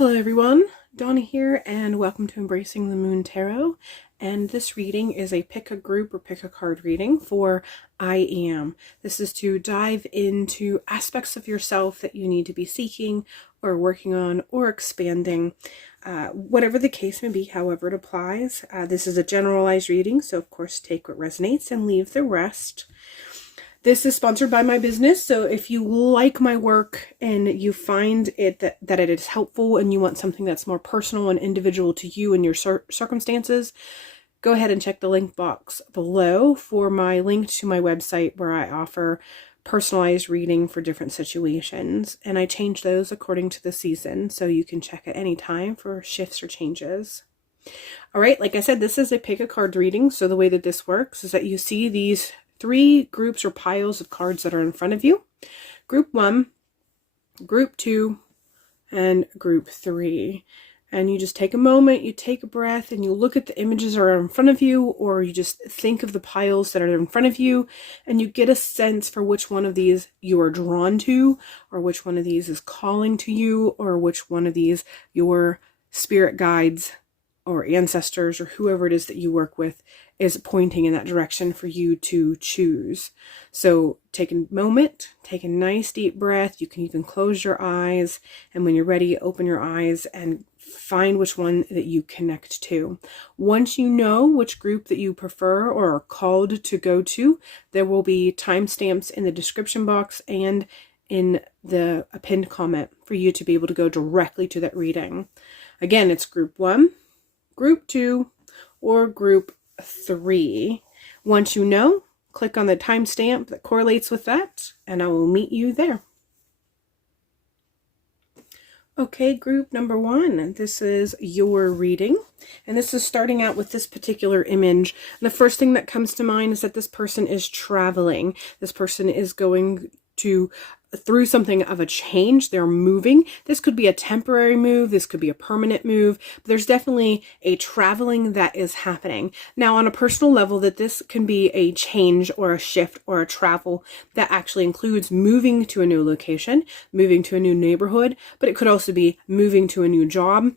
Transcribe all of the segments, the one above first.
Hello everyone, Donna here, and welcome to Embracing the Moon Tarot. And this reading is a pick a group or pick a card reading for I Am. This is to dive into aspects of yourself that you need to be seeking or working on or expanding, whatever the case may be, however it applies. This is a generalized reading, so of course take what resonates and leave the rest. This is sponsored by my business, so if you like my work and you find it that it is helpful and you want something that's more personal and individual to you and your circumstances, go ahead and check the link box below for my link to my website where I offer personalized reading for different situations. And I change those according to the season, so you can check at any time for shifts or changes. All right, like I said, this is a pick a card reading, so the way that this works is that you see these three groups or piles of cards that are in front of you. Group 1, Group 2, and Group 3. And you just take a moment, you take a breath, and you look at the images that are in front of you, or you just think of the piles that are in front of you, and you get a sense for which one of these you are drawn to, or which one of these is calling to you, or which one of these your spirit guides or ancestors or whoever it is that you work with is pointing in that direction for you to choose. So take a moment, take a nice deep breath. You can even close your eyes, and when you're ready, open your eyes and find which one that you connect to. Once you know which group that you prefer or are called to go to, there will be timestamps in the description box and in the pinned comment for you to be able to go directly to that reading. Again, it's Group 1, Group 2, or Group 3. Once you know, click on the timestamp that correlates with that, and I will meet you there. Okay, group number 1, this is your reading, and this is starting out with this particular image. And the first thing that comes to mind is that this person is traveling. This person is going through something of a change. They're moving. This could be a temporary move. This could be a permanent move. But there's definitely a traveling that is happening. Now, on a personal level, that this can be a change or a shift or a travel that actually includes moving to a new location, moving to a new neighborhood, but it could also be moving to a new job.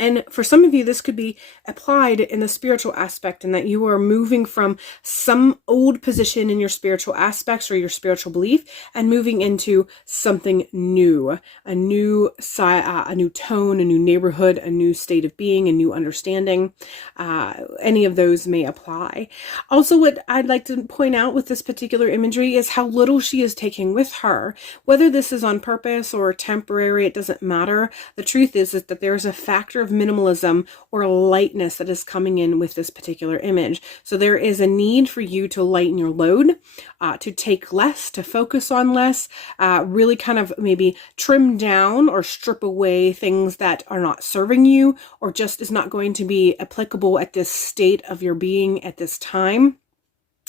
And for some of you, this could be applied in the spiritual aspect, in that you are moving from some old position in your spiritual aspects or your spiritual belief and moving into something new, a new tone, a new neighborhood, a new state of being, a new understanding. Any of those may apply. Also, what I'd like to point out with this particular imagery is how little she is taking with her. Whether this is on purpose or temporary, it doesn't matter. The truth is that there's a factor of minimalism or lightness that is coming in with this particular image. So there is a need for you to lighten your load, to take less, to focus on less, really kind of maybe trim down or strip away things that are not serving you or just is not going to be applicable at this state of your being at this time.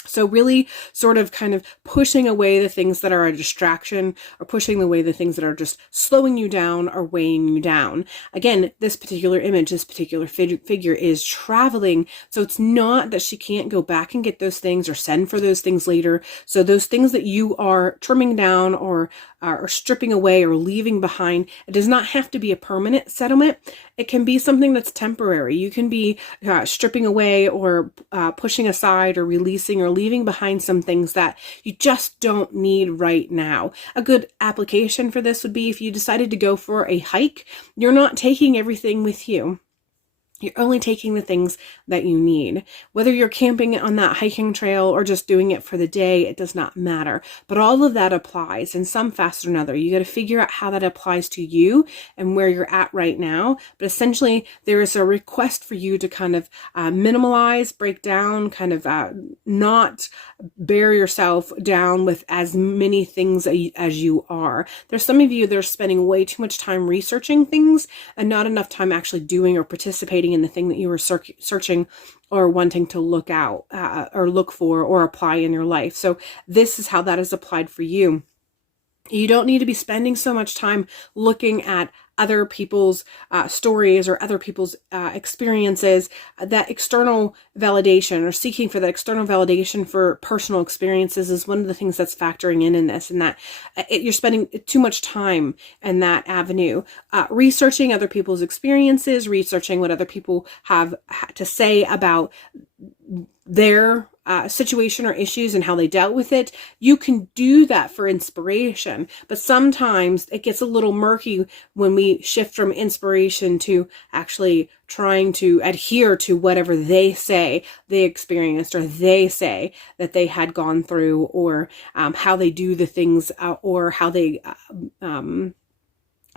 So really sort of kind of pushing away the things that are a distraction, or pushing away the things that are just slowing you down or weighing you down. Again, this particular image, this particular figure is traveling. So it's not that she can't go back and get those things or send for those things later. So those things that you are trimming down or stripping away or leaving behind, it does not have to be a permanent settlement. It can be something that's temporary. You can be stripping away or pushing aside or releasing or leaving behind some things that you just don't need right now. A good application for this would be if you decided to go for a hike, you're not taking everything with you. You're only taking the things that you need. Whether you're camping on that hiking trail or just doing it for the day, it does not matter. But all of that applies in some facet or another. You got to figure out how that applies to you and where you're at right now. But essentially, there is a request for you to kind of minimalize, break down, kind of not bear yourself down with as many things as you are. There's some of you that are spending way too much time researching things and not enough time actually doing or participating in the thing that you were searching or wanting to look out or look for or apply in your life. So this is how that is applied for you. You don't need to be spending so much time looking at other people's stories or other people's experiences. That external validation, or seeking for that external validation for personal experiences, is one of the things that's factoring in this, and that you're spending too much time in that avenue. Researching other people's experiences, researching what other people have to say about their situation or issues and how they dealt with it. You can do that for inspiration, but sometimes it gets a little murky when we shift from inspiration to actually trying to adhere to whatever they say they experienced, or they say that they had gone through, or how they do the things, or how they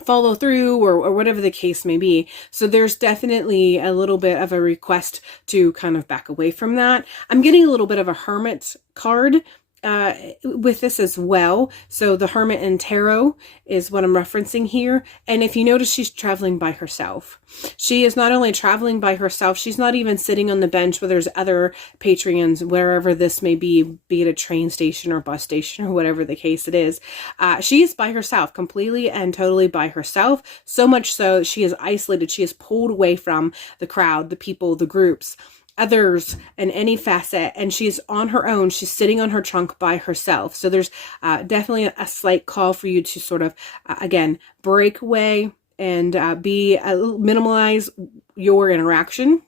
follow through, or whatever the case may be. So there's definitely a little bit of a request to kind of back away from that. I'm getting a little bit of a hermit card with this as well. So the Hermit and Tarot is what I'm referencing here. And if you notice, she's traveling by herself. She is not only traveling by herself, she's not even sitting on the bench where there's other patrons, wherever this may be it a train station or bus station or whatever the case it is. She is by herself, completely and totally by herself. So much so, she is isolated. She is pulled away from the crowd, the people, the groups, others, and any facet, and she's on her own. She's sitting on her trunk by herself. So there's definitely a slight call for you to sort of again break away and minimize your interaction,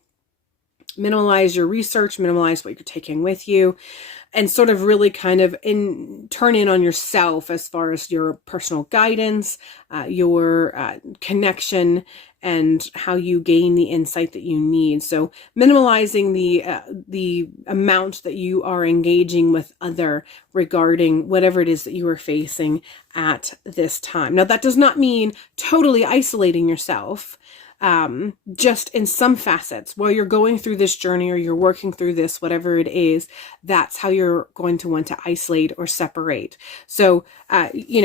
minimize your research, minimize what you're taking with you, and sort of really kind of turn in on yourself as far as your personal guidance, your connection, and how you gain the insight that you need. So minimalizing the amount that you are engaging with other regarding whatever it is that you are facing at this time. Now, that does not mean totally isolating yourself. Just in some facets, while you're going through this journey, or you're working through this, whatever it is, that's how you're going to want to isolate or separate. So,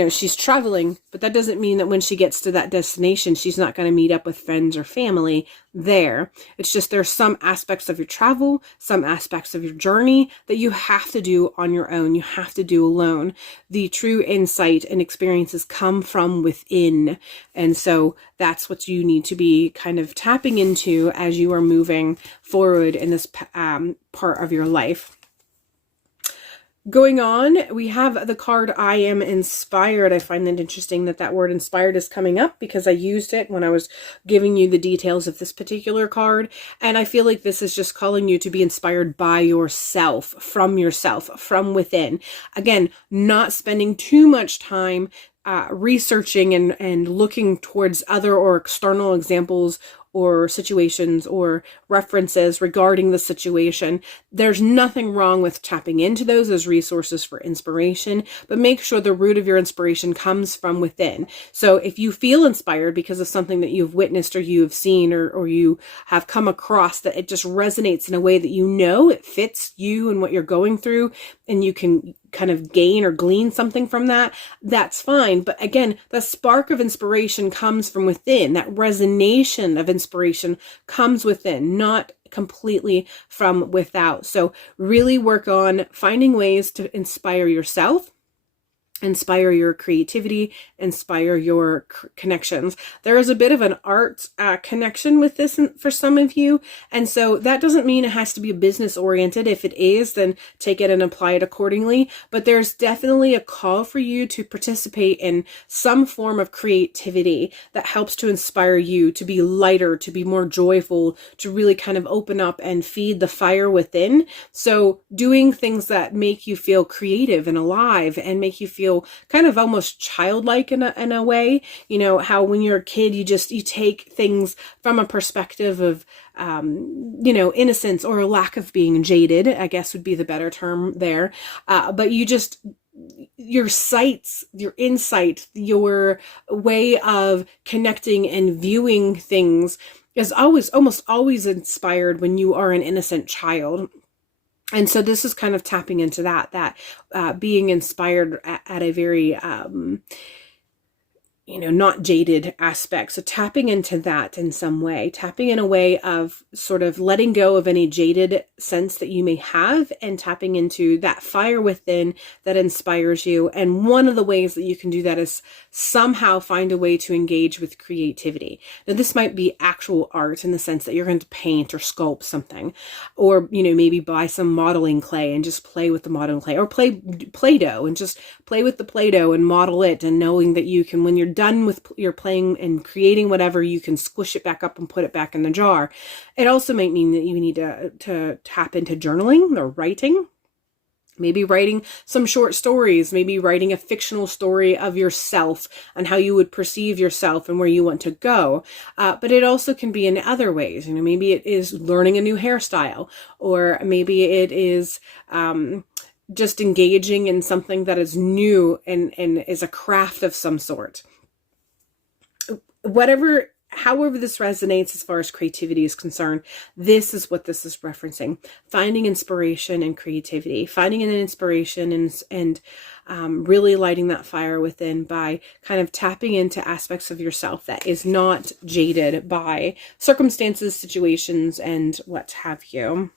she's traveling, but that doesn't mean that when she gets to that destination, she's not going to meet up with friends or family there. It's just there's some aspects of your travel, some aspects of your journey that you have to do on your own. You have to do alone. The true insight and experiences come from within. And so that's what you need to be kind of tapping into as you are moving forward in this part of your life. Going on, we have the card I Am Inspired. I find it interesting that word inspired is coming up, because I used it when I was giving you the details of this particular card. And I feel like this is just calling you to be inspired by yourself, from within. Again, not spending too much time researching and looking towards other or external examples or situations or references regarding the situation. There's nothing wrong with tapping into those as resources for inspiration, but make sure the root of your inspiration comes from within. So if you feel inspired because of something that you've witnessed or you've seen or you have come across, that it just resonates in a way that you know it fits you and what you're going through, and you can kind of gain or glean something from that, that's fine. But again, the spark of inspiration comes from within. That resonation of inspiration comes within, not completely from without. So really work on finding ways to inspire yourself, inspire your creativity, inspire your connections. There is a bit of an art connection with this for some of you. And so that doesn't mean it has to be business oriented. If it is, then take it and apply it accordingly. But there's definitely a call for you to participate in some form of creativity that helps to inspire you to be lighter, to be more joyful, to really kind of open up and feed the fire within. So doing things that make you feel creative and alive and make you feel kind of almost childlike in a way. You know how when you're a kid, you take things from a perspective of innocence, or a lack of being jaded, I guess would be the better term there. But your sights, your insight, your way of connecting and viewing things is almost always inspired when you are an innocent child. And so this is kind of tapping into that being inspired at a very, not jaded aspect. So tapping into that in some way, tapping in a way of sort of letting go of any jaded sense that you may have and tapping into that fire within that inspires you. And one of the ways that you can do that is somehow find a way to engage with creativity. Now, this might be actual art in the sense that you're going to paint or sculpt something, or, maybe buy some modeling clay and just play with the modeling clay, or play Play-Doh and just play with the Play-Doh and model it, and knowing that you can, when you're done with your playing and creating whatever, you can squish it back up and put it back in the jar. It also might mean that you need to tap into journaling or writing. Maybe writing some short stories, maybe writing a fictional story of yourself and how you would perceive yourself and where you want to go. But it also can be in other ways. Maybe it is learning a new hairstyle, or maybe it is just engaging in something that is new and is a craft of some sort. However this resonates as far as creativity is concerned, this is what this is referencing. Finding inspiration and creativity, finding an inspiration and really lighting that fire within by kind of tapping into aspects of yourself that is not jaded by circumstances, situations, and what have you.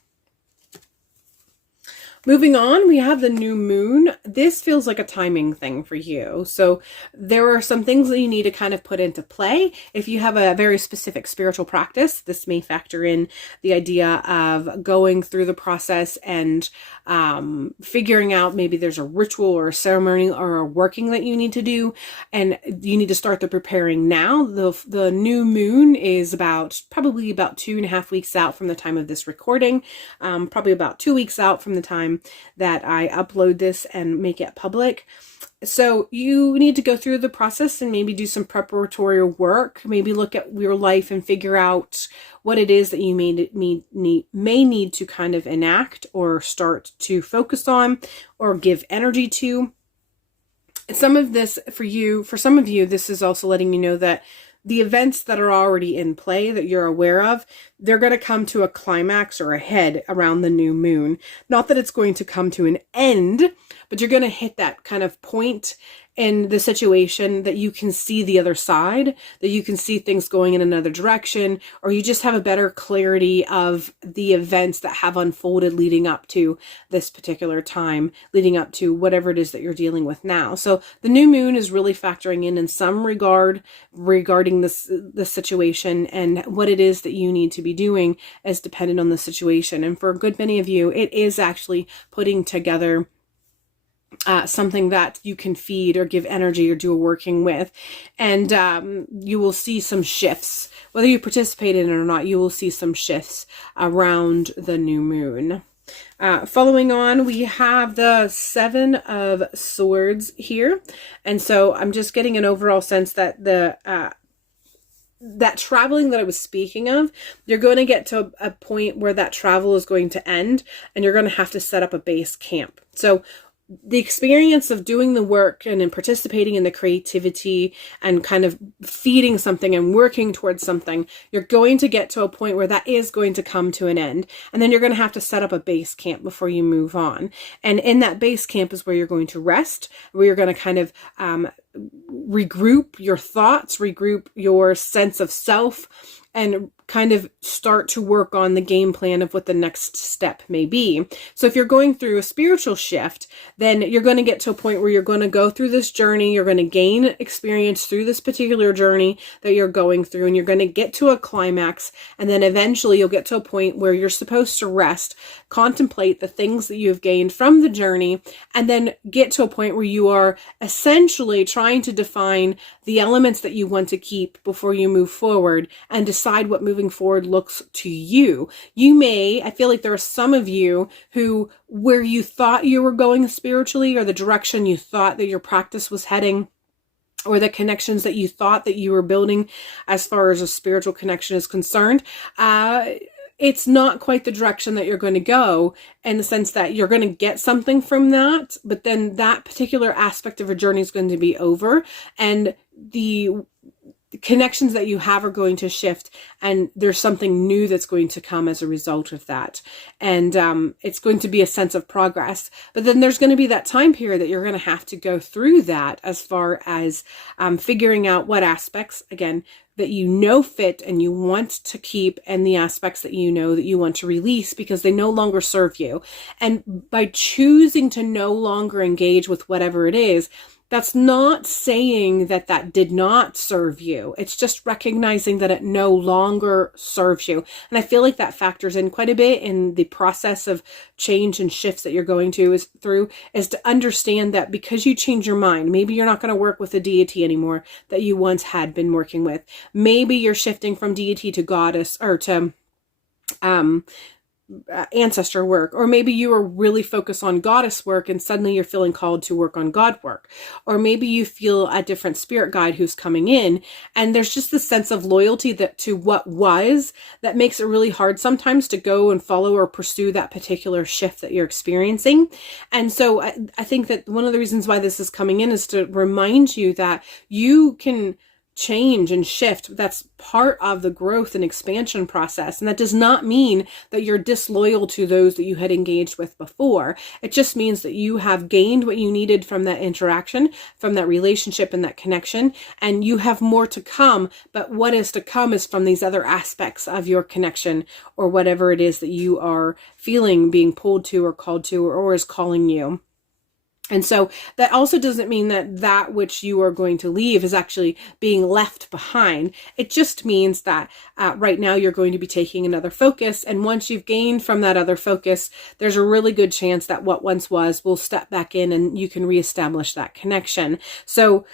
Moving on, we have the new moon. This feels like a timing thing for you. So there are some things that you need to kind of put into play. If you have a very specific spiritual practice, this may factor in the idea of going through the process and figuring out, maybe there's a ritual or a ceremony or a working that you need to do, and you need to start the preparing now. The new moon is probably about 2.5 weeks out from the time of this recording, probably about 2 weeks out from the time that I upload this and make it public. So you need to go through the process and maybe do some preparatory work, maybe look at your life and figure out what it is that you may need to kind of enact or start to focus on or give energy to. Some of this for some of you, this is also letting you know that the events that are already in play that you're aware of, they're going to come to a climax or a head around the new moon. Not that it's going to come to an end, but you're going to hit that kind of point in the situation that you can see the other side, that you can see things going in another direction, or you just have a better clarity of the events that have unfolded leading up to this particular time, leading up to whatever it is that you're dealing with now. So the new moon is really factoring in some regard regarding this situation, and what it is that you need to be doing is dependent on the situation. And for a good many of you, it is actually putting together something that you can feed or give energy or do a working with. And you will see some shifts. Whether you participate in it or not, you will see some shifts around the new moon. Following on, we have the 7 of Swords here. And so I'm just getting an overall sense that that traveling that I was speaking of, you're going to get to a point where that travel is going to end, and you're going to have to set up a base camp. So the experience of doing the work and in participating in the creativity and kind of feeding something and working towards something, you're going to get to a point where that is going to come to an end. And then you're going to have to set up a base camp before you move on. And in that base camp is where you're going to rest, where you're going to kind of regroup your thoughts, regroup your sense of self, and kind of start to work on the game plan of what the next step may be. So if you're going through a spiritual shift, then you're going to get to a point where you're going to go through this journey, you're going to gain experience through this particular journey that you're going through, and you're going to get to a climax, and then eventually you'll get to a point where you're supposed to rest, contemplate the things that you've gained from the journey, and then get to a point where you are essentially trying to define the elements that you want to keep before you move forward and decide what moving forward looks to you. I feel like there are some of you who, where you thought you were going spiritually, or the direction you thought that your practice was heading, or the connections that you thought that you were building as far as a spiritual connection is concerned, it's not quite the direction that you're going to go, in the sense that you're going to get something from that, but then that particular aspect of your journey is going to be over, and the the connections that you have are going to shift, and there's something new that's going to come as a result of that. And it's going to be a sense of progress. But then there's going to be that time period that you're going to have to go through that, as far as figuring out what aspects, again, that you know fit and you want to keep, and the aspects that you know that you want to release because they no longer serve you. And by choosing to no longer engage with whatever it is, that's not saying that that did not serve you. It's just recognizing that it no longer serves you. And I feel like that factors in quite a bit in the process of change and shifts that you're going through, is to understand that because you change your mind, maybe you're not going to work with a deity anymore that you once had been working with. Maybe you're shifting from deity to goddess, or to ancestor work, or maybe you are really focused on goddess work and suddenly you're feeling called to work on God work, or maybe you feel a different spirit guide who's coming in, and there's just this sense of loyalty that to what was, that makes it really hard sometimes to go and follow or pursue that particular shift that you're experiencing. And so I think that one of the reasons why this is coming in is to remind you that you can change and shift. That's part of the growth and expansion process. And that does not mean that you're disloyal to those that you had engaged with before. It just means that you have gained what you needed from that interaction, from that relationship and that connection, and you have more to come. But what is to come is from these other aspects of your connection, or whatever it is that you are feeling being pulled to or called to, or is calling you. And so that also doesn't mean that that which you are going to leave is actually being left behind. It just means that right now you're going to be taking another focus. And once you've gained from that other focus, there's a really good chance that what once was will step back in and you can reestablish that connection. So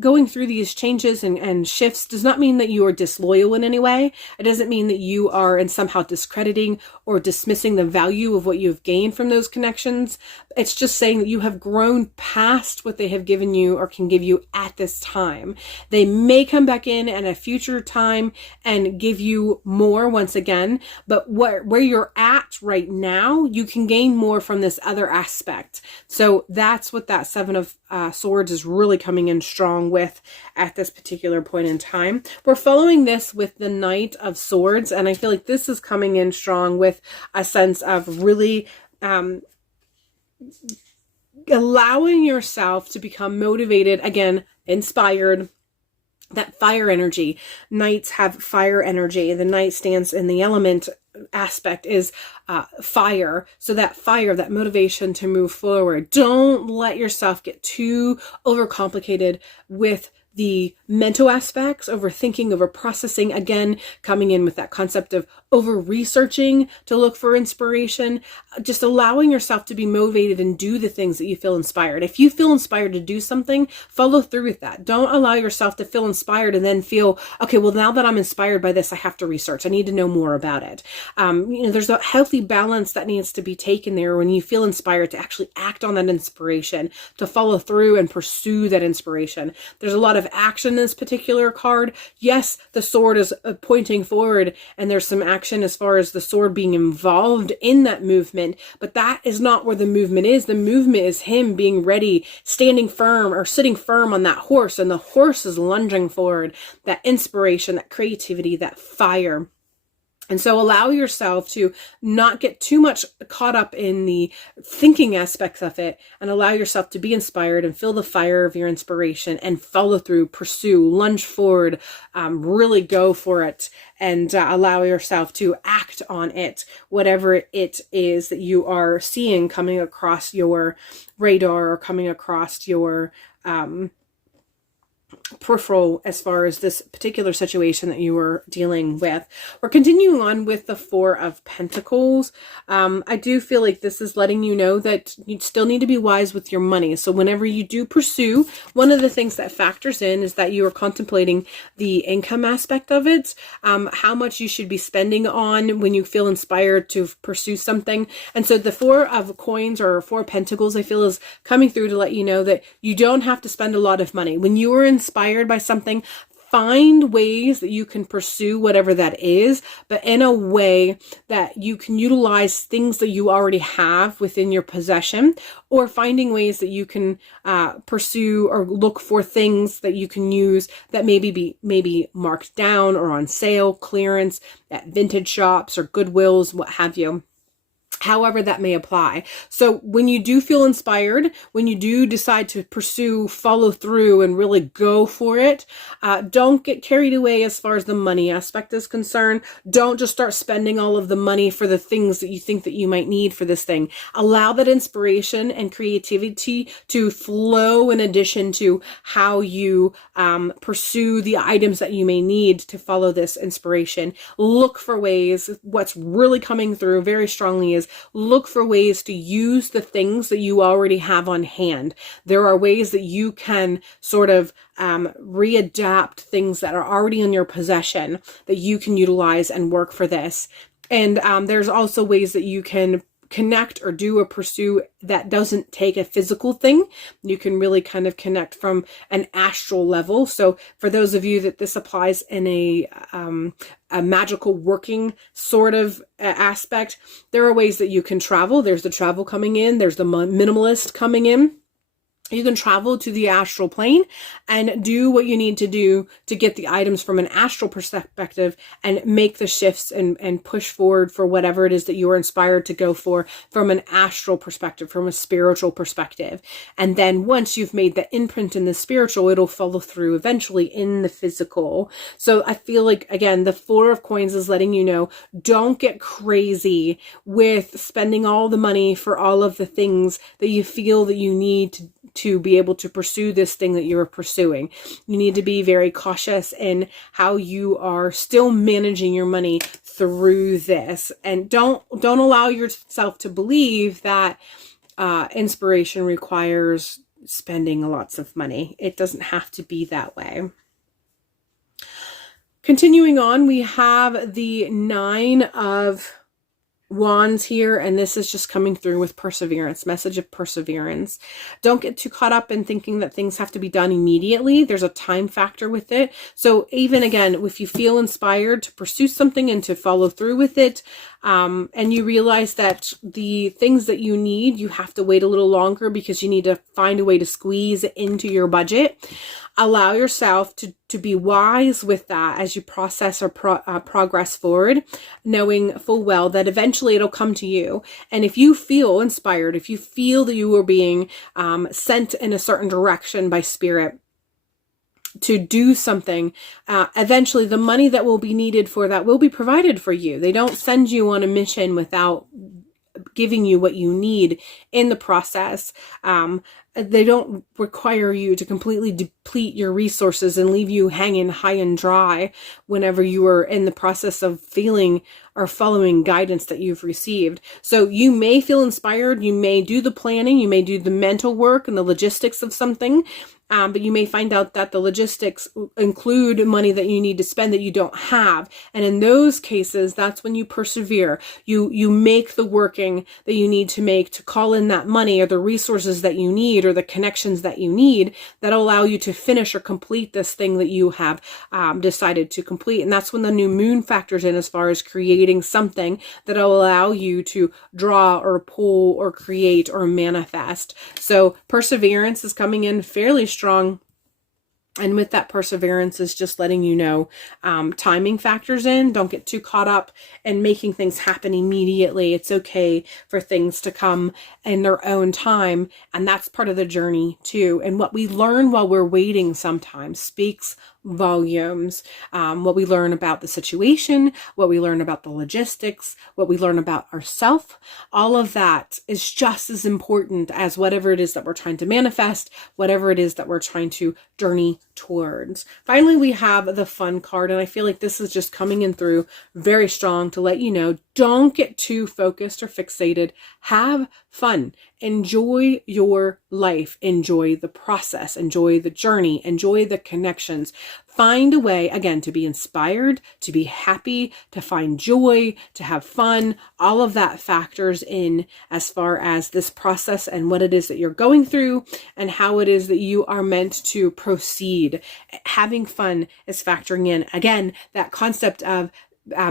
going through these changes and shifts does not mean that you are disloyal in any way. It doesn't mean that you are in somehow discrediting or dismissing the value of what you've gained from those connections. It's just saying that you have grown past what they have given you or can give you at this time. They may come back in at a future time and give you more once again, but where you're at right now, you can gain more from this other aspect. So that's what that Seven of Swords is really coming in strong with at this particular point in time. We're following this with the Knight of Swords, and I feel like this is coming in strong with a sense of really allowing yourself to become motivated, again, inspired. That fire energy. Knights have fire energy. The knight stands in the element aspect is fire. So that fire, that motivation to move forward. Don't let yourself get too overcomplicated with the mental aspects, overthinking, over processing, again, coming in with that concept of over researching to look for inspiration, just allowing yourself to be motivated and do the things that you feel inspired. If you feel inspired to do something, follow through with that. Don't allow yourself to feel inspired and then feel, okay, well, now that I'm inspired by this, I have to research. I need to know more about it. There's a healthy balance that needs to be taken there when you feel inspired to actually act on that inspiration, to follow through and pursue that inspiration. There's a lot of action in this particular card. Yes, the sword is pointing forward, and there's some action as far as the sword being involved in that movement, but that is not where the movement is. The movement is him being ready, standing firm or sitting firm on that horse, and the horse is lunging forward. That inspiration, that creativity, that fire. And so allow yourself to not get too much caught up in the thinking aspects of it, and allow yourself to be inspired and feel the fire of your inspiration and follow through, pursue, lunge forward, really go for it, and allow yourself to act on it, whatever it is that you are seeing coming across your radar or coming across your peripheral as far as this particular situation that you were dealing with. We're continuing on with the Four of Pentacles. I do feel like this is letting you know that you still need to be wise with your money. So whenever you do pursue, one of the things that factors in is that you are contemplating the income aspect of it, how much you should be spending on when you feel inspired to pursue something. And so the Four of Coins or Four of Pentacles, I feel, is coming through to let you know that you don't have to spend a lot of money. When you are inspired by something, find ways that you can pursue whatever that is, but in a way that you can utilize things that you already have within your possession, or finding ways that you can pursue or look for things that you can use that maybe marked down or on sale, clearance at vintage shops or Goodwills, what have you. However that may apply. So when you do feel inspired, when you do decide to pursue, follow through, and really go for it, don't get carried away as far as the money aspect is concerned. Don't just start spending all of the money for the things that you think that you might need for this thing. Allow that inspiration and creativity to flow in addition to how you pursue the items that you may need to follow this inspiration. Look for ways. What's really coming through very strongly is look for ways to use the things that you already have on hand. There are ways that you can sort of readapt things that are already in your possession that you can utilize and work for this. And there's also ways that you can connect or do or pursue that doesn't take a physical thing. You can really kind of connect from an astral level. So for those of you that this applies in a magical working sort of aspect, there are ways that you can travel. There's the travel coming in. There's the minimalist coming in. You can travel to the astral plane and do what you need to do to get the items from an astral perspective and make the shifts and push forward for whatever it is that you are inspired to go for from an astral perspective, from a spiritual perspective. And then once you've made the imprint in the spiritual, it'll follow through eventually in the physical. So I feel like, again, the Four of Coins is letting you know, don't get crazy with spending all the money for all of the things that you feel that you need to be able to pursue this thing that you're pursuing. You need to be very cautious in how you are still managing your money through this. And don't allow yourself to believe that inspiration requires spending lots of money. It doesn't have to be that way. Continuing on, we have the Nine of Wands here, and this is just coming through with perseverance, message of perseverance. Don't get too caught up in thinking that things have to be done immediately. There's a time factor with it. So even again, if you feel inspired to pursue something and to follow through with it, and you realize that the things that you need, you have to wait a little longer because you need to find a way to squeeze it into your budget. Allow yourself to be wise with that as you process or progress forward, knowing full well that eventually it'll come to you. And if you feel inspired, if you feel that you are being sent in a certain direction by spirit to do something, eventually the money that will be needed for that will be provided for you. They don't send you on a mission without giving you what you need in the process. They don't require you to completely deplete your resources and leave you hanging high and dry whenever you are in the process of feeling or following guidance that you've received. So you may feel inspired, you may do the planning, you may do the mental work and the logistics of something, but you may find out that the logistics include money that you need to spend that you don't have. And in those cases, that's when you persevere. You make the working that you need to make to call in that money or the resources that you need or the connections that you need that allow you to finish or complete this thing that you have decided to complete. And that's when the new moon factors in as far as creating something that will allow you to draw or pull or create or manifest. So perseverance is coming in fairly strong. And with that, perseverance is just letting you know timing factors in. Don't get too caught up in making things happen immediately. It's okay for things to come in their own time. And that's part of the journey too. And what we learn while we're waiting sometimes speaks volumes. What we learn about the situation, what we learn about the logistics, what we learn about ourselves, all of that is just as important as whatever it is that we're trying to manifest, whatever it is that we're trying to journey towards. Finally, we have the Fun card, and I feel like this is just coming in through very strong to let you know, don't get too focused or fixated. Have fun. enjoy your life, enjoy the process, enjoy the journey, enjoy the connections. Find a way, again, to be inspired, to be happy, to find joy, to have fun. All of that factors in as far as this process and what it is that you're going through and how it is that you are meant to proceed. Having fun is factoring in, again, that concept of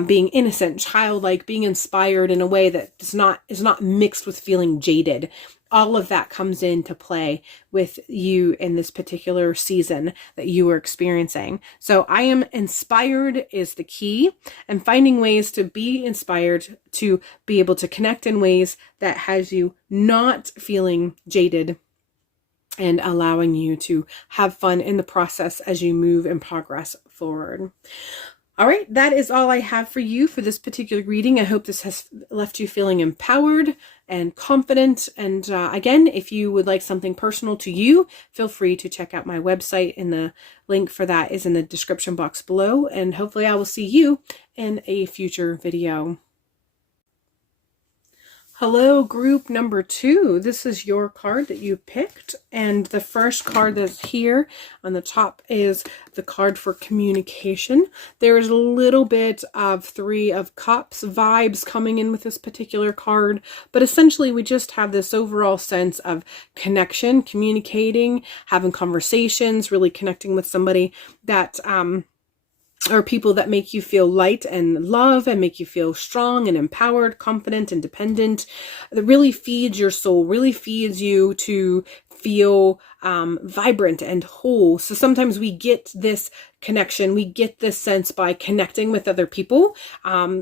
being innocent, childlike, being inspired in a way that is not mixed with feeling jaded. All of that comes into play with you in this particular season that you are experiencing. So I am inspired is the key, and finding ways to be inspired, to be able to connect in ways that has you not feeling jaded and allowing you to have fun in the process as you move and progress forward. All right, that is all I have for you for this particular reading. I hope this has left you feeling empowered and confident. And again, if you would like something personal to you, feel free to check out my website, and the link for that is in the description box below. And hopefully I will see you in a future video. Hello, group number 2. This is your card that you picked. And the first card that's here on the top is the card for communication. There is a little bit of 3 of Cups vibes coming in with this particular card. But essentially, we just have this overall sense of connection, communicating, having conversations, really connecting with somebody that or people that make you feel light and love and make you feel strong and empowered, confident, independent. That really feeds your soul, really feeds you to feel vibrant and whole. So sometimes we get this connection, we get this sense by connecting with other people.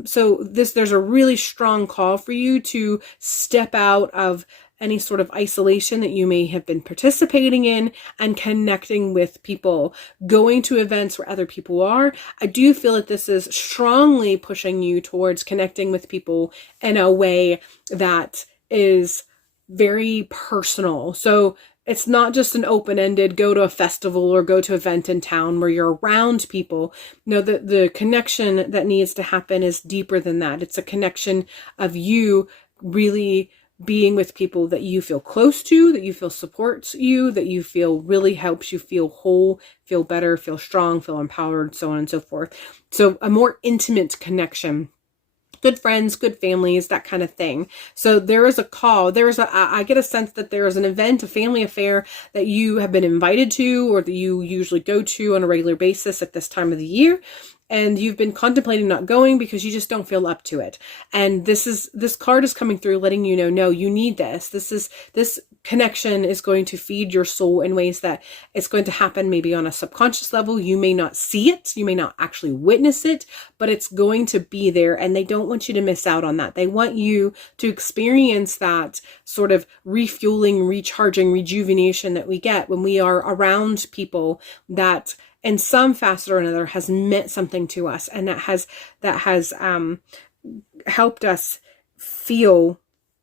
So there's a really strong call for you to step out of any sort of isolation that you may have been participating in and connecting with people, going to events where other people are. I do feel that this is strongly pushing you towards connecting with people in a way that is very personal. So it's not just an open-ended go to a festival or go to an event in town where you're around people. No, the connection that needs to happen is deeper than that. It's a connection of you really being with people that you feel close to, that you feel supports you, that you feel really helps you feel whole, feel better, feel strong, feel empowered, so on and so forth. So a more intimate connection. Good friends, good families, that kind of thing. So there is a call. I get a sense that there is an event, a family affair that you have been invited to, or that you usually go to on a regular basis at this time of the year. And you've been contemplating not going because you just don't feel up to it. And this card is coming through letting you know, no, you need this. This connection is going to feed your soul in ways that it's going to happen maybe on a subconscious level. You may not see it. You may not actually witness it, but it's going to be there. And they don't want you to miss out on that. They want you to experience that sort of refueling, recharging, rejuvenation that we get when we are around people that in some facet or another has meant something to us, and that has helped us feel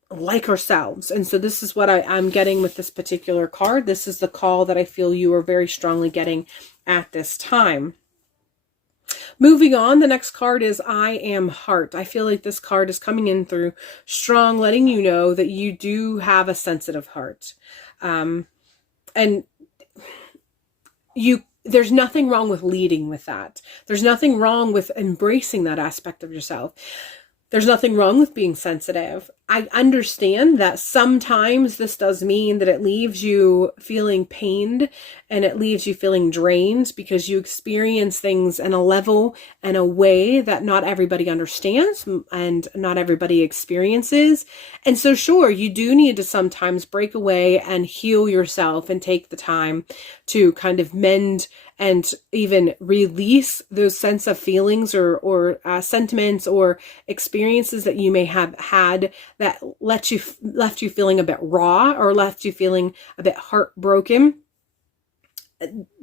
like ourselves. And so this is what I'm getting with this particular card. This is the call that I feel you are very strongly getting at this time. Moving on, the next card is I Am Heart. I feel like this card is coming in through strong, letting you know that you do have a sensitive heart. And there's nothing wrong with leading with that. There's nothing wrong with embracing that aspect of yourself. There's nothing wrong with being sensitive. I understand that sometimes this does mean that it leaves you feeling pained and it leaves you feeling drained because you experience things in a level and a way that not everybody understands and not everybody experiences. And so sure, you do need to sometimes break away and heal yourself and take the time to kind of mend and even release those sense of feelings or sentiments or experiences that you may have had that left you feeling a bit raw or left you feeling a bit heartbroken.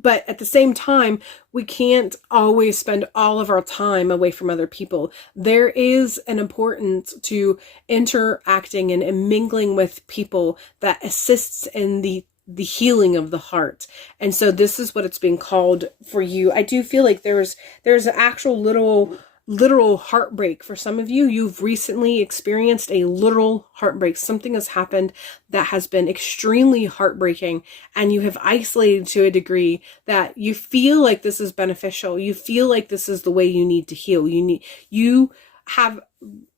But at the same time, we can't always spend all of our time away from other people. There is an importance to interacting and mingling with people that assists in the healing of the heart. And so this is what it's being called for you. I do feel like there's an actual little literal heartbreak. For some of you, you've recently experienced a literal heartbreak. Something has happened that has been extremely heartbreaking, and you have isolated to a degree that you feel like this is beneficial. You feel like this is the way you need to heal. You have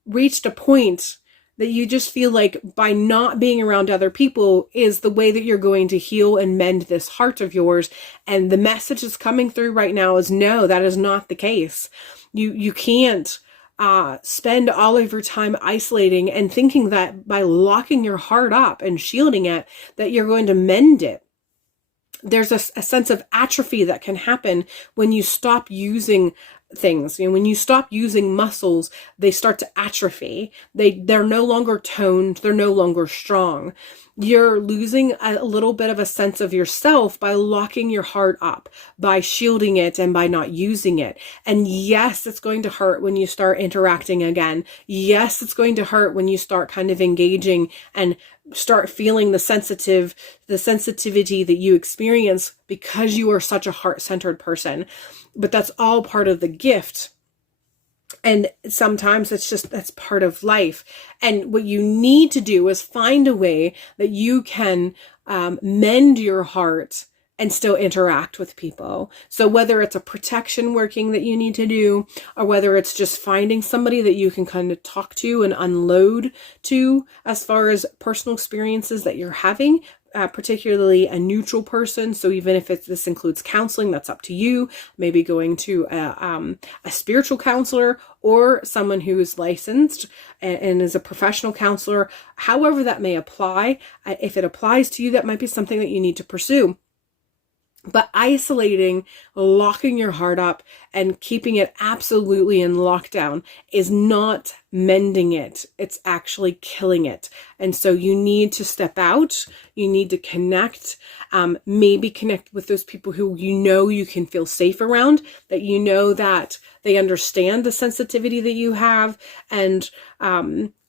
reached a point that you just feel like by not being around other people is the way that you're going to heal and mend this heart of yours. And the message that's coming through right now is no, that is not the case. You can't spend all of your time isolating and thinking that by locking your heart up and shielding it, that you're going to mend it. There's a sense of atrophy that can happen when you stop using things. When you stop using muscles, they start to atrophy. They're no longer toned. They're no longer strong. You're losing a little bit of a sense of yourself by locking your heart up, by shielding it, and by not using it. And yes, it's going to hurt when you start interacting again. Yes, it's going to hurt when you start kind of engaging and start feeling the sensitivity that you experience because you are such a heart-centered person. But that's all part of the gift. And sometimes that's part of life. And what you need to do is find a way that you can mend your heart and still interact with people. So whether it's a protection working that you need to do, or whether it's just finding somebody that you can kind of talk to and unload to as far as personal experiences that you're having, particularly a neutral person. So even if this includes counseling, that's up to you. Maybe going to a spiritual counselor or someone who is licensed and is a professional counselor, however that may apply. If it applies to you, that might be something that you need to pursue. But isolating, locking your heart up, and keeping it absolutely in lockdown is not mending it. It's actually killing it. And so you need to step out. You need to connect, maybe connect with those people who you can feel safe around, that that they understand the sensitivity that you have and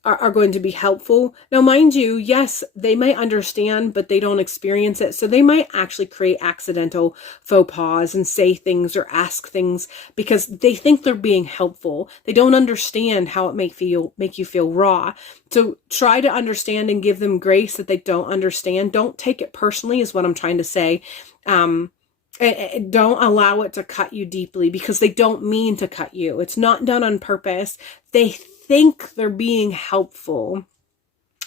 are going to be helpful. Now, mind you, yes, they might understand, but they don't experience it. So they might actually create accidental faux pas and say things or ask things because they think they're being helpful. They don't understand how it make you feel raw. So try to understand and give them grace that they don't understand. Don't take it personally is what I'm trying to say. Don't allow it to cut you deeply because they don't mean to cut you. It's not done on purpose. They think they're being helpful.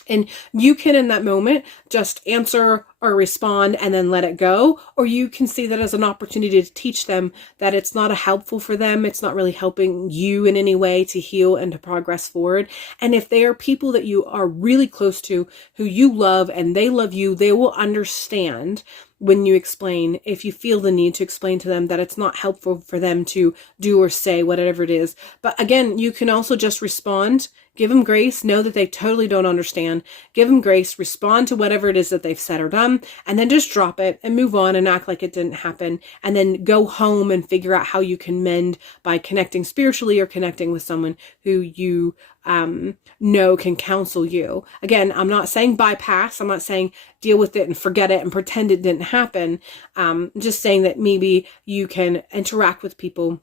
And you can, in that moment, just answer or respond and then let it go. Or you can see that as an opportunity to teach them that it's not helpful for them. It's not really helping you in any way to heal and to progress forward. And if they are people that you are really close to, who you love and they love you, they will understand when you explain, if you feel the need to explain to them that it's not helpful for them to do or say whatever it is. But again, you can also just respond, give them grace, know that they totally don't understand, give them grace, respond to whatever it is that they've said or done, and then just drop it and move on and act like it didn't happen. And then go home and figure out how you can mend by connecting spiritually or connecting with someone who you know can counsel you. Again, I'm not saying bypass. I'm not saying deal with it and forget it and pretend it didn't happen. Just saying that maybe you can interact with people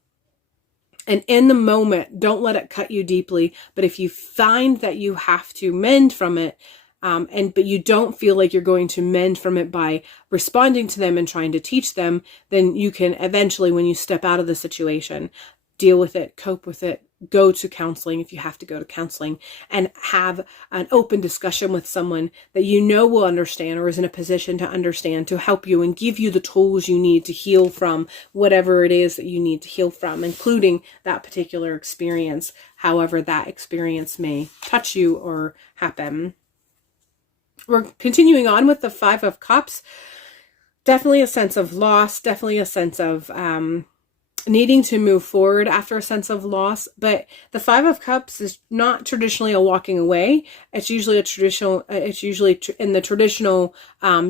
and in the moment, don't let it cut you deeply. But if you find that you have to mend from it, but you don't feel like you're going to mend from it by responding to them and trying to teach them, then you can eventually, when you step out of the situation, deal with it, cope with it, go to counseling if you have to go to counseling, and have an open discussion with someone that will understand or is in a position to understand, to help you and give you the tools you need to heal from whatever it is that you need to heal from, including that particular experience, however that experience may touch you or happen. We're continuing on with the Five of Cups. Definitely a sense of loss, definitely a sense of needing to move forward after a sense of loss. But the Five of Cups is not traditionally a walking away. It's usually in the traditional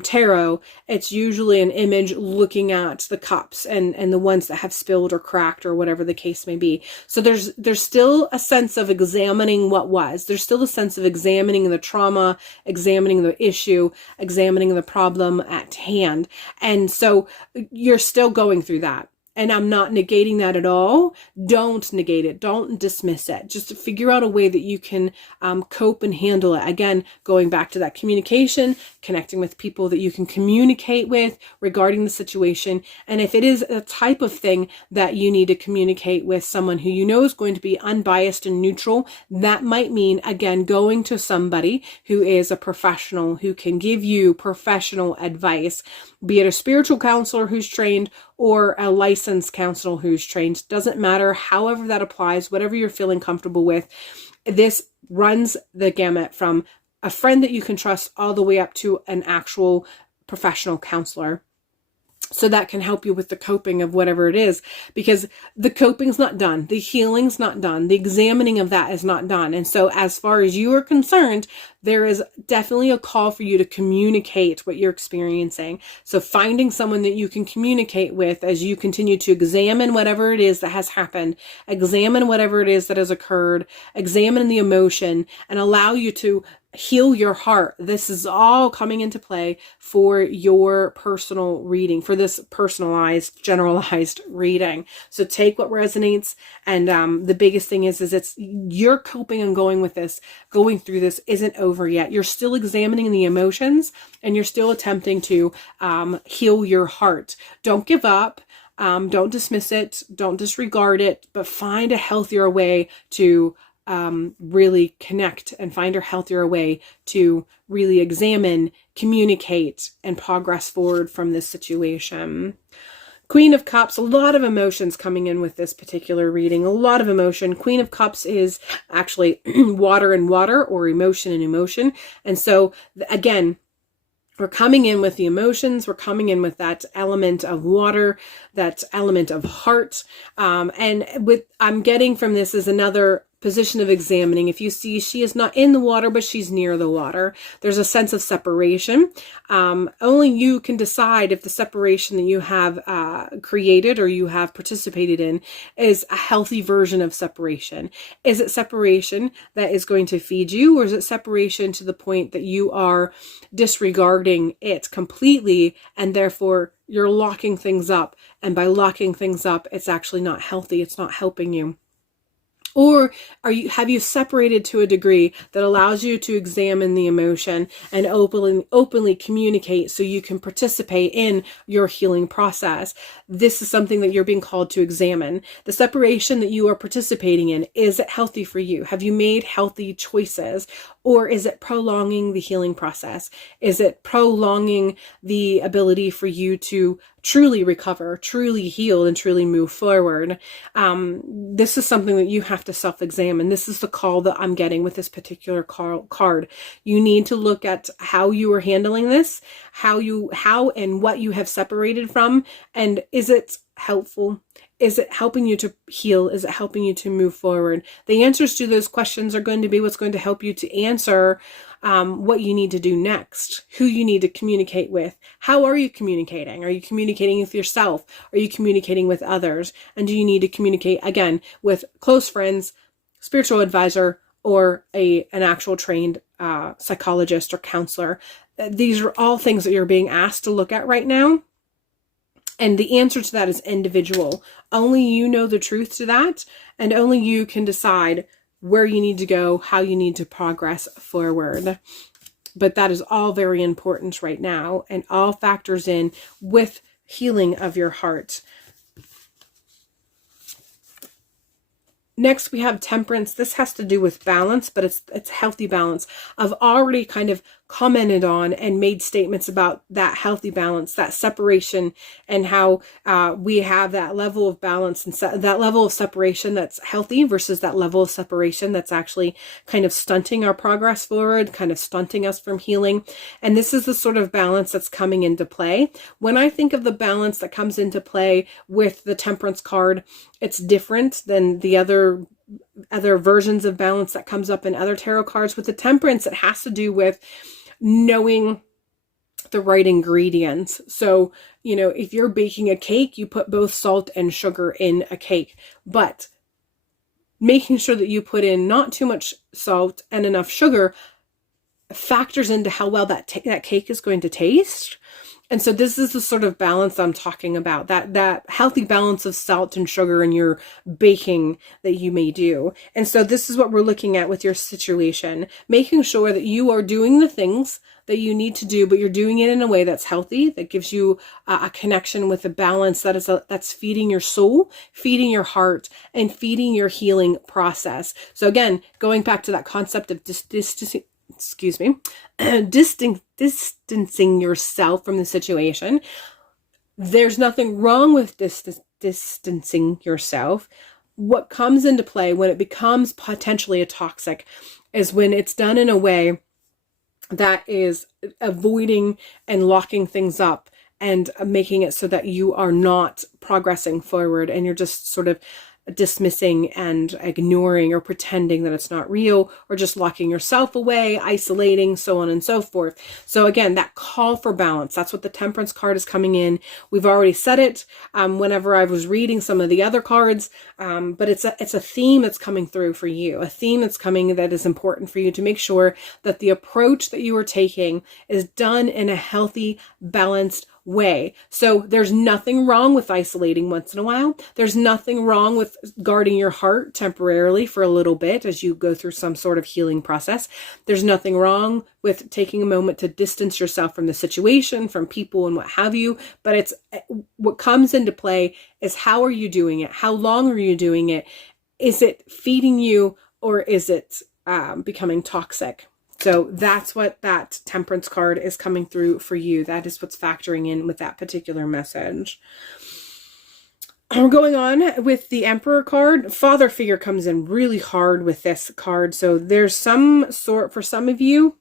tarot, it's usually an image looking at the cups and the ones that have spilled or cracked or whatever the case may be. So there's still a sense of examining what was. There's still a sense of examining the trauma, examining the issue, examining the problem at hand. And so you're still going through that. and I'm not negating that at all, don't negate it. Don't dismiss it. Just figure out a way that you can cope and handle it. Again, going back to that communication, connecting with people that you can communicate with regarding the situation. And if it is a type of thing that you need to communicate with someone who you know is going to be unbiased and neutral, that might mean, again, going to somebody who is a professional, who can give you professional advice, be it a spiritual counselor who's trained or a licensed counselor who's trained. Doesn't matter, however that applies, whatever you're feeling comfortable with. This runs the gamut from a friend that you can trust all the way up to an actual professional counselor. So that can help you with the coping of whatever it is, because the coping's not done. The healing's not done. The examining of that is not done. And so as far as you are concerned, there is definitely a call for you to communicate what you're experiencing. So finding someone that you can communicate with as you continue to examine whatever it is that has happened, examine whatever it is that has occurred, examine the emotion, and allow you to heal your heart. This is all coming into play for your personal reading, for this personalized, generalized reading. So take what resonates. And the biggest thing is it's you're coping and going through this isn't over yet. You're still examining the emotions, and you're still attempting to heal your heart. Don't give up. Don't dismiss it. Don't disregard it, but find a healthier way to really connect, and find a healthier way to really examine, communicate, and progress forward from this situation. Queen of Cups, a lot of emotions coming in with this particular reading, a lot of emotion. Queen of Cups is actually water and water, or emotion and emotion. And so again, we're coming in with the emotions. We're coming in with that element of water, that element of heart. And I'm getting from this is another position of examining. If you see, she is not in the water, but she's near the water. There's a sense of separation. Only you can decide if the separation that you have created or you have participated in is a healthy version of separation. Is it separation that is going to feed you, or is it separation to the point that you are disregarding it completely, and therefore you're locking things up, and by locking things up, it's actually not healthy. It's not helping you. Or have you separated to a degree that allows you to examine the emotion and openly communicate so you can participate in your healing process? This is something that you're being called to examine. The separation that you are participating in, is it healthy for you? Have you made healthy choices? Or is it prolonging the healing process? Is it prolonging the ability for you to truly recover, truly heal, and truly move forward? This is something that you have to self-examine. This is the call that I'm getting with this particular card. You need to look at how you are handling this, how and what you have separated from, and is it helpful? Is it helping you to heal? Is it helping you to move forward? The answers to those questions are going to be what's going to help you to answer what you need to do next, who you need to communicate with. How are you communicating? Are you communicating with yourself? Are you communicating with others? And do you need to communicate, again, with close friends, spiritual advisor, or an actual trained psychologist or counselor? These are all things that you're being asked to look at right now. And the answer to that is individual. Only you know the truth to that, and only you can decide where you need to go, how you need to progress forward. But that is all very important right now, and all factors in with healing of your heart. Next, we have Temperance. This has to do with balance, but it's healthy balance. I've already kind of commented on and made statements about that healthy balance, that separation, and how we have that level of balance and that level of separation that's healthy versus that level of separation that's actually kind of stunting our progress forward, kind of stunting us from healing. And this is the sort of balance that's coming into play. When I think of the balance that comes into play with the Temperance card, it's different than the other versions of balance that comes up in other tarot cards. With the Temperance, it has to do with knowing the right ingredients. So, if you're baking a cake, you put both salt and sugar in a cake, but making sure that you put in not too much salt and enough sugar factors into how well that cake is going to taste. And so this is the sort of balance I'm talking about, that healthy balance of salt and sugar in your baking that you may do. And so this is what we're looking at with your situation, making sure that you are doing the things that you need to do, but you're doing it in a way that's healthy, that gives you a connection with a balance that's feeding your soul, feeding your heart, and feeding your healing process. So again, going back to that concept of distancing yourself from the situation. There's nothing wrong with distancing yourself. What comes into play when it becomes potentially a toxic is when it's done in a way that is avoiding and locking things up and making it so that you are not progressing forward, and you're just sort of dismissing and ignoring or pretending that it's not real, or just locking yourself away, isolating, so on and so forth. So again, that call for balance, that's what the Temperance card is coming in. We've already said it whenever I was reading some of the other cards, but it's a theme that's coming through for you, a theme that's coming that is important for you to make sure that the approach that you are taking is done in a healthy, balanced way. So there's nothing wrong with isolating once in a while. There's nothing wrong with guarding your heart temporarily for a little bit as you go through some sort of healing process. There's nothing wrong with taking a moment to distance yourself from the situation, from people and what have you. But it's what comes into play is, how are you doing it? How long are you doing it? Is it feeding you, or is it becoming toxic? So that's what that Temperance card is coming through for you. That is what's factoring in with that particular message. We're going on with the Emperor card. Father figure comes in really hard with this card. So there's some sort, for some of you,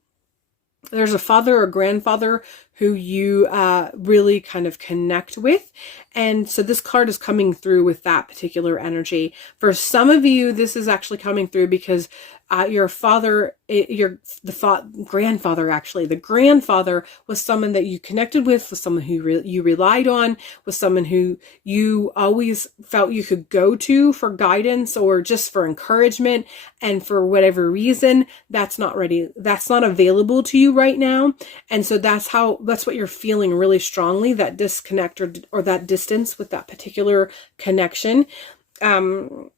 there's a father or grandfather who you really kind of connect with. And so this card is coming through with that particular energy. For some of you, this is actually coming through because your father, grandfather, actually, the grandfather was someone that you connected with, was someone who you relied on, was someone who you always felt you could go to for guidance or just for encouragement. And for whatever reason, that's not available to you right now. And so that's what you're feeling really strongly, that disconnect or that distance with that particular connection. For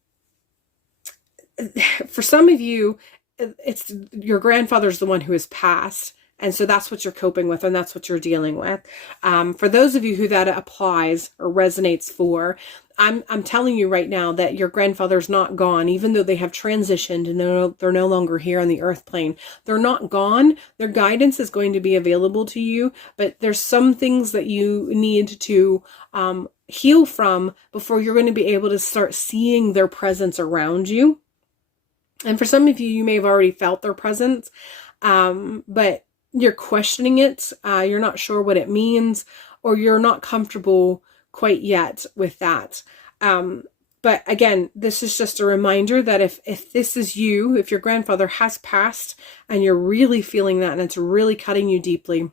some of you, it's your grandfather's the one who has passed. And so that's what you're coping with, and that's what you're dealing with. For those of you who that applies or resonates for, I'm telling you right now that your grandfather's not gone, even though they have transitioned and they're no longer here on the earth plane. They're not gone. Their guidance is going to be available to you, but there's some things that you need to heal from before you're going to be able to start seeing their presence around you. And for some of you, you may have already felt their presence, but you're questioning it. You're not sure what it means, or you're not comfortable quite yet with that. But again, this is just a reminder that if this is you, if your grandfather has passed and you're really feeling that and it's really cutting you deeply,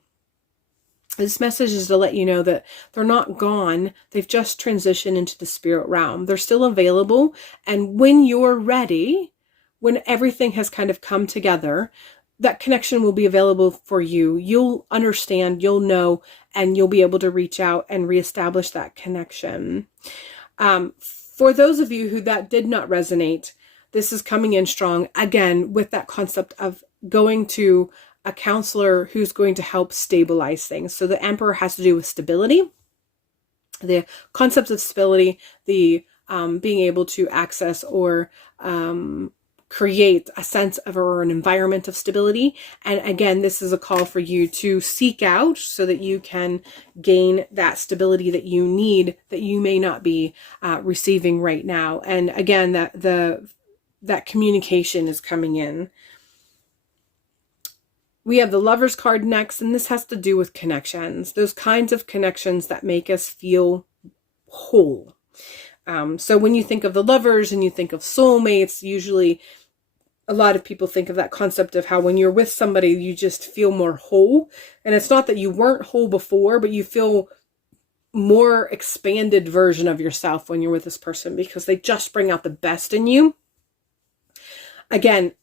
this message is to let you know that they're not gone. They've just transitioned into the spirit realm. They're still available. And when you're ready, when everything has kind of come together, that connection will be available for you. You'll understand, you'll know, and you'll be able to reach out and reestablish that connection. For those of you who that did not resonate, this is coming in strong, again, with that concept of going to a counselor who's going to help stabilize things. So the Emperor has to do with stability, the concept of stability, the being able to access or create a sense of or an environment of stability. And again, this is a call for you to seek out so that you can gain that stability that you need, that you may not be receiving right now. And again, that communication is coming in. We have the Lovers card next, and this has to do with connections, those kinds of connections that make us feel whole. So when you think of the Lovers and you think of soulmates, usually a lot of people think of that concept of how when you're with somebody, you just feel more whole. And it's not that you weren't whole before, but you feel more expanded version of yourself when you're with this person because they just bring out the best in you. Again,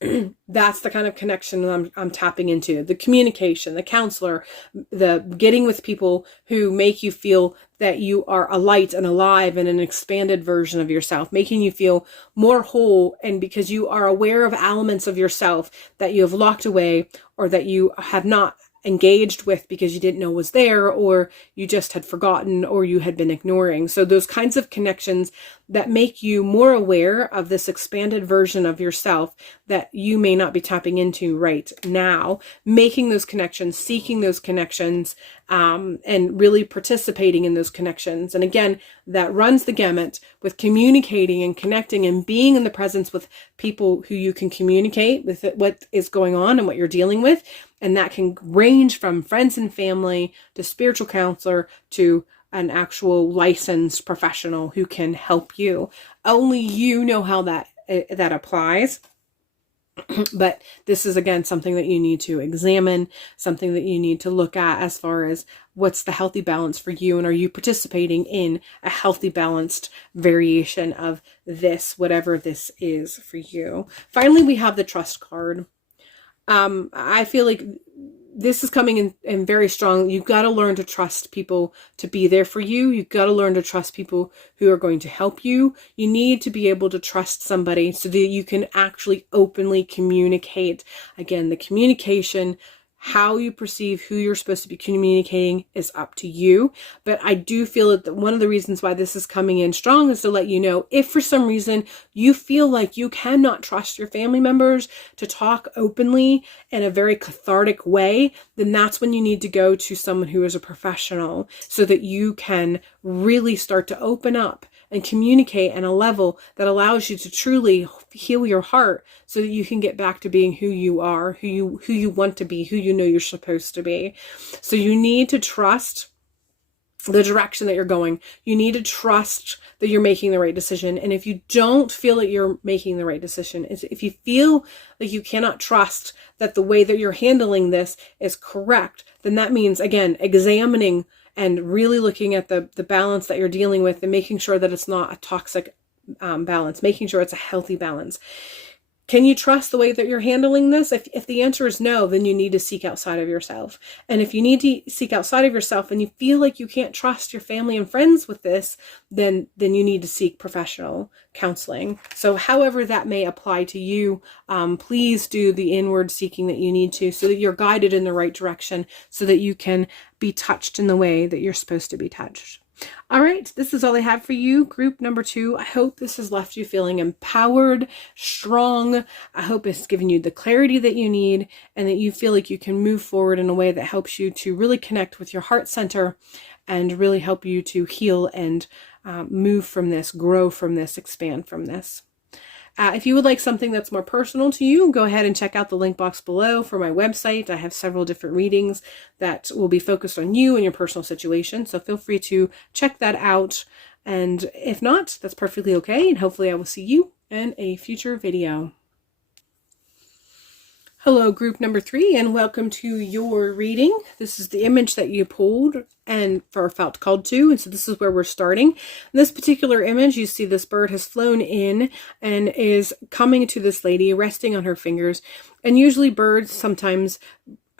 that's the kind of connection I'm tapping into. The communication, the counselor, the getting with people who make you feel that you are a light and alive and an expanded version of yourself, making you feel more whole. And because you are aware of elements of yourself that you have locked away or that you have not engaged with because you didn't know was there, or you just had forgotten, or you had been ignoring. So those kinds of connections that make you more aware of this expanded version of yourself that you may not be tapping into right now, making those connections, seeking those connections, and really participating in those connections. And again, that runs the gamut with communicating and connecting and being in the presence with people who you can communicate with what is going on and what you're dealing with. And that can range from friends and family to spiritual counselor to an actual licensed professional who can help you. Only you know how that applies. But this is, again, something that you need to examine, something that you need to look at as far as what's the healthy balance for you, and are you participating in a healthy, balanced variation of this, whatever this is for you. Finally, we have the trust card. I feel like this is coming in very strong. You've got to learn to trust people to be there for you. You've got to learn to trust people who are going to help you. You need to be able to trust somebody so that you can actually openly communicate. Again, the communication, how you perceive who you're supposed to be communicating is up to you. But I do feel that one of the reasons why this is coming in strong is to let you know, if for some reason you feel like you cannot trust your family members to talk openly in a very cathartic way, then that's when you need to go to someone who is a professional so that you can really start to open up and communicate at a level that allows you to truly heal your heart so that you can get back to being who you are, who you want to be, who you know you're supposed to be. So you need to trust the direction that you're going. You need to trust that you're making the right decision. And if you don't feel that you're making the right decision, if you feel like you cannot trust that the way that you're handling this is correct, then that means, again, examining and really looking at the balance that you're dealing with and making sure that it's not a toxic balance, making sure it's a healthy balance. Can you trust the way that you're handling this? If the answer is no, then you need to seek outside of yourself. And if you need to seek outside of yourself and you feel like you can't trust your family and friends with this, then you need to seek professional counseling. So however that may apply to you, please do the inward seeking that you need to so that you're guided in the right direction so that you can be touched in the way that you're supposed to be touched. All right, this is all I have for you, group number 2. I hope this has left you feeling empowered, strong. I hope it's given you the clarity that you need and that you feel like you can move forward in a way that helps you to really connect with your heart center and really help you to heal and move from this, grow from this, expand from this. If you would like something that's more personal to you, go ahead and check out the link box below for my website. I have several different readings that will be focused on you and your personal situation. So feel free to check that out. And if not, that's perfectly okay. And hopefully I will see you in a future video. Hello, group number 3, and welcome to your reading. This is the image that you pulled and felt called to, and so this is where we're starting. In this particular image, you see this bird has flown in and is coming to this lady, resting on her fingers. And usually birds sometimes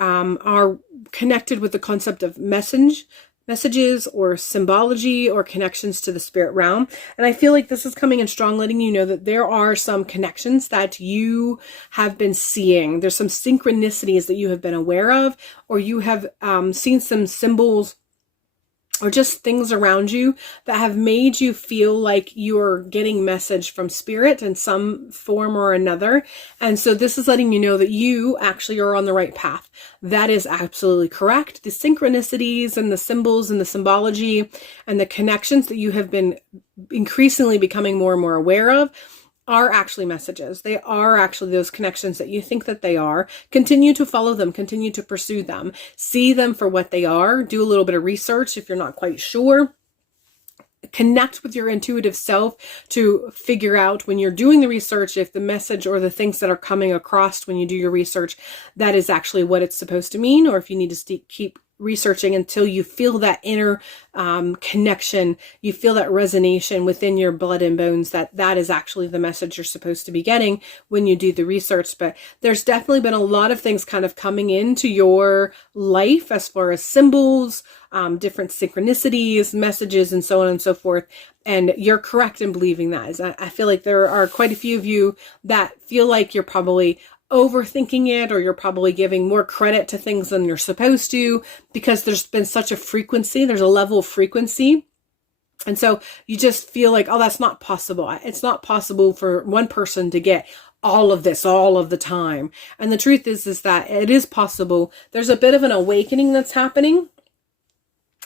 are connected with the concept of messages or symbology or connections to the spirit realm. And I feel like this is coming in strong, letting you know that there are some connections that you have been seeing. There's some synchronicities that you have been aware of, or you have seen some symbols or just things around you that have made you feel like you're getting message from spirit in some form or another. And so this is letting you know that you actually are on the right path. That is absolutely correct. The synchronicities and the symbols and the symbology and the connections that you have been increasingly becoming more and more aware of are actually messages. They are actually those connections that you think that they are. Continue to follow them, continue to pursue them, see them for what they are, do a little bit of research if you're not quite sure. Connect with your intuitive self to figure out when you're doing the research if the message or the things that are coming across when you do your research, that is actually what it's supposed to mean, or if you need to keep researching until you feel that inner connection, you feel that resonation within your blood and bones, that is actually the message you're supposed to be getting when you do the research. But there's definitely been a lot of things kind of coming into your life as far as symbols, different synchronicities, messages, and so on and so forth. And you're correct in believing that. I feel like there are quite a few of you that feel like you're probably overthinking it, or you're probably giving more credit to things than you're supposed to, because there's been such a frequency, there's a level of frequency. And so you just feel like, oh, that's not possible. It's not possible for one person to get all of this all of the time. And the truth is that it is possible. There's a bit of an awakening that's happening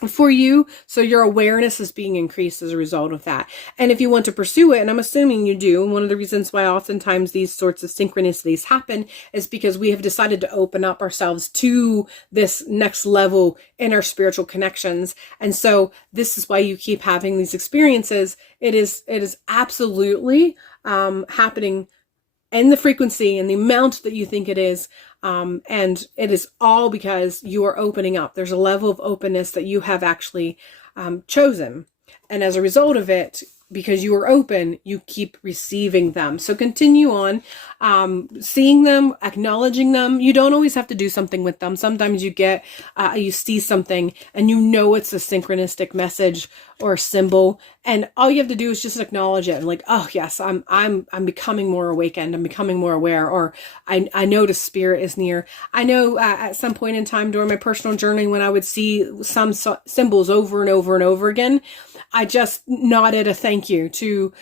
for you, so your awareness is being increased as a result of that. And if you want to pursue it, and I'm assuming you do, and one of the reasons why oftentimes these sorts of synchronicities happen is because we have decided to open up ourselves to this next level in our spiritual connections. And so this is why you keep having these experiences. It is absolutely happening in the frequency and the amount that you think it is. And it is all because you are opening up. There's a level of openness that you have actually chosen. And as a result of it, because you are open, you keep receiving them. So continue on seeing them, acknowledging them. You don't always have to do something with them. Sometimes you get, you see something and you know it's a synchronistic message or a symbol, and all you have to do is just acknowledge it and like, oh yes, I'm becoming more awakened. I'm becoming more aware, or I notice spirit is near. I know at some point in time during my personal journey, when I would see some symbols over and over and over again, I just nodded a thank you to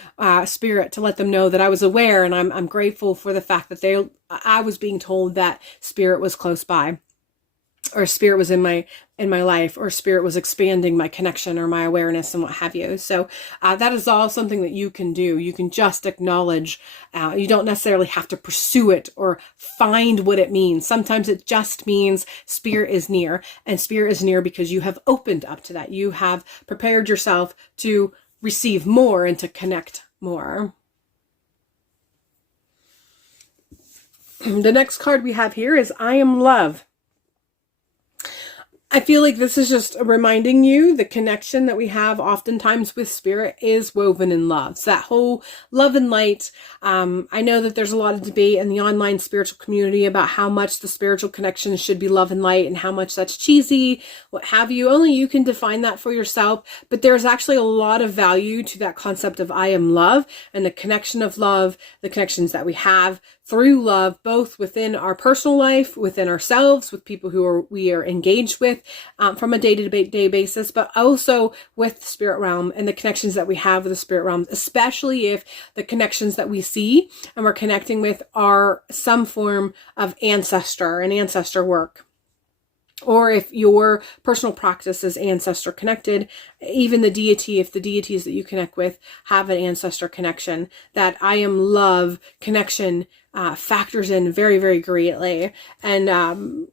spirit to let them know that I was aware, and I'm grateful for the fact that I was being told that spirit was close by, or spirit was in my life, or spirit was expanding my connection or my awareness and what have you. So that is all something that you can do. You can just acknowledge. You don't necessarily have to pursue it or find what it means. Sometimes it just means spirit is near, and spirit is near because you have opened up to that. You have prepared yourself to receive more and to connect more. The next card we have here is I Am Love. I feel like this is just reminding you the connection that we have oftentimes with spirit is woven in love. So that whole love and light. I know that there's a lot of debate in the online spiritual community about how much the spiritual connection should be love and light and how much that's cheesy, what have you. Only you can define that for yourself. But there's actually a lot of value to that concept of I am love and the connection of love, the connections that we have through love, both within our personal life, within ourselves, with people who we are engaged with from a day-to-day basis, but also with the spirit realm and the connections that we have with the spirit realm, especially if the connections that we see and we're connecting with are some form of ancestor and ancestor work. Or if your personal practice is ancestor connected, even the deity, if the deities that you connect with have an ancestor connection, that I am love connection factors in very, very greatly. And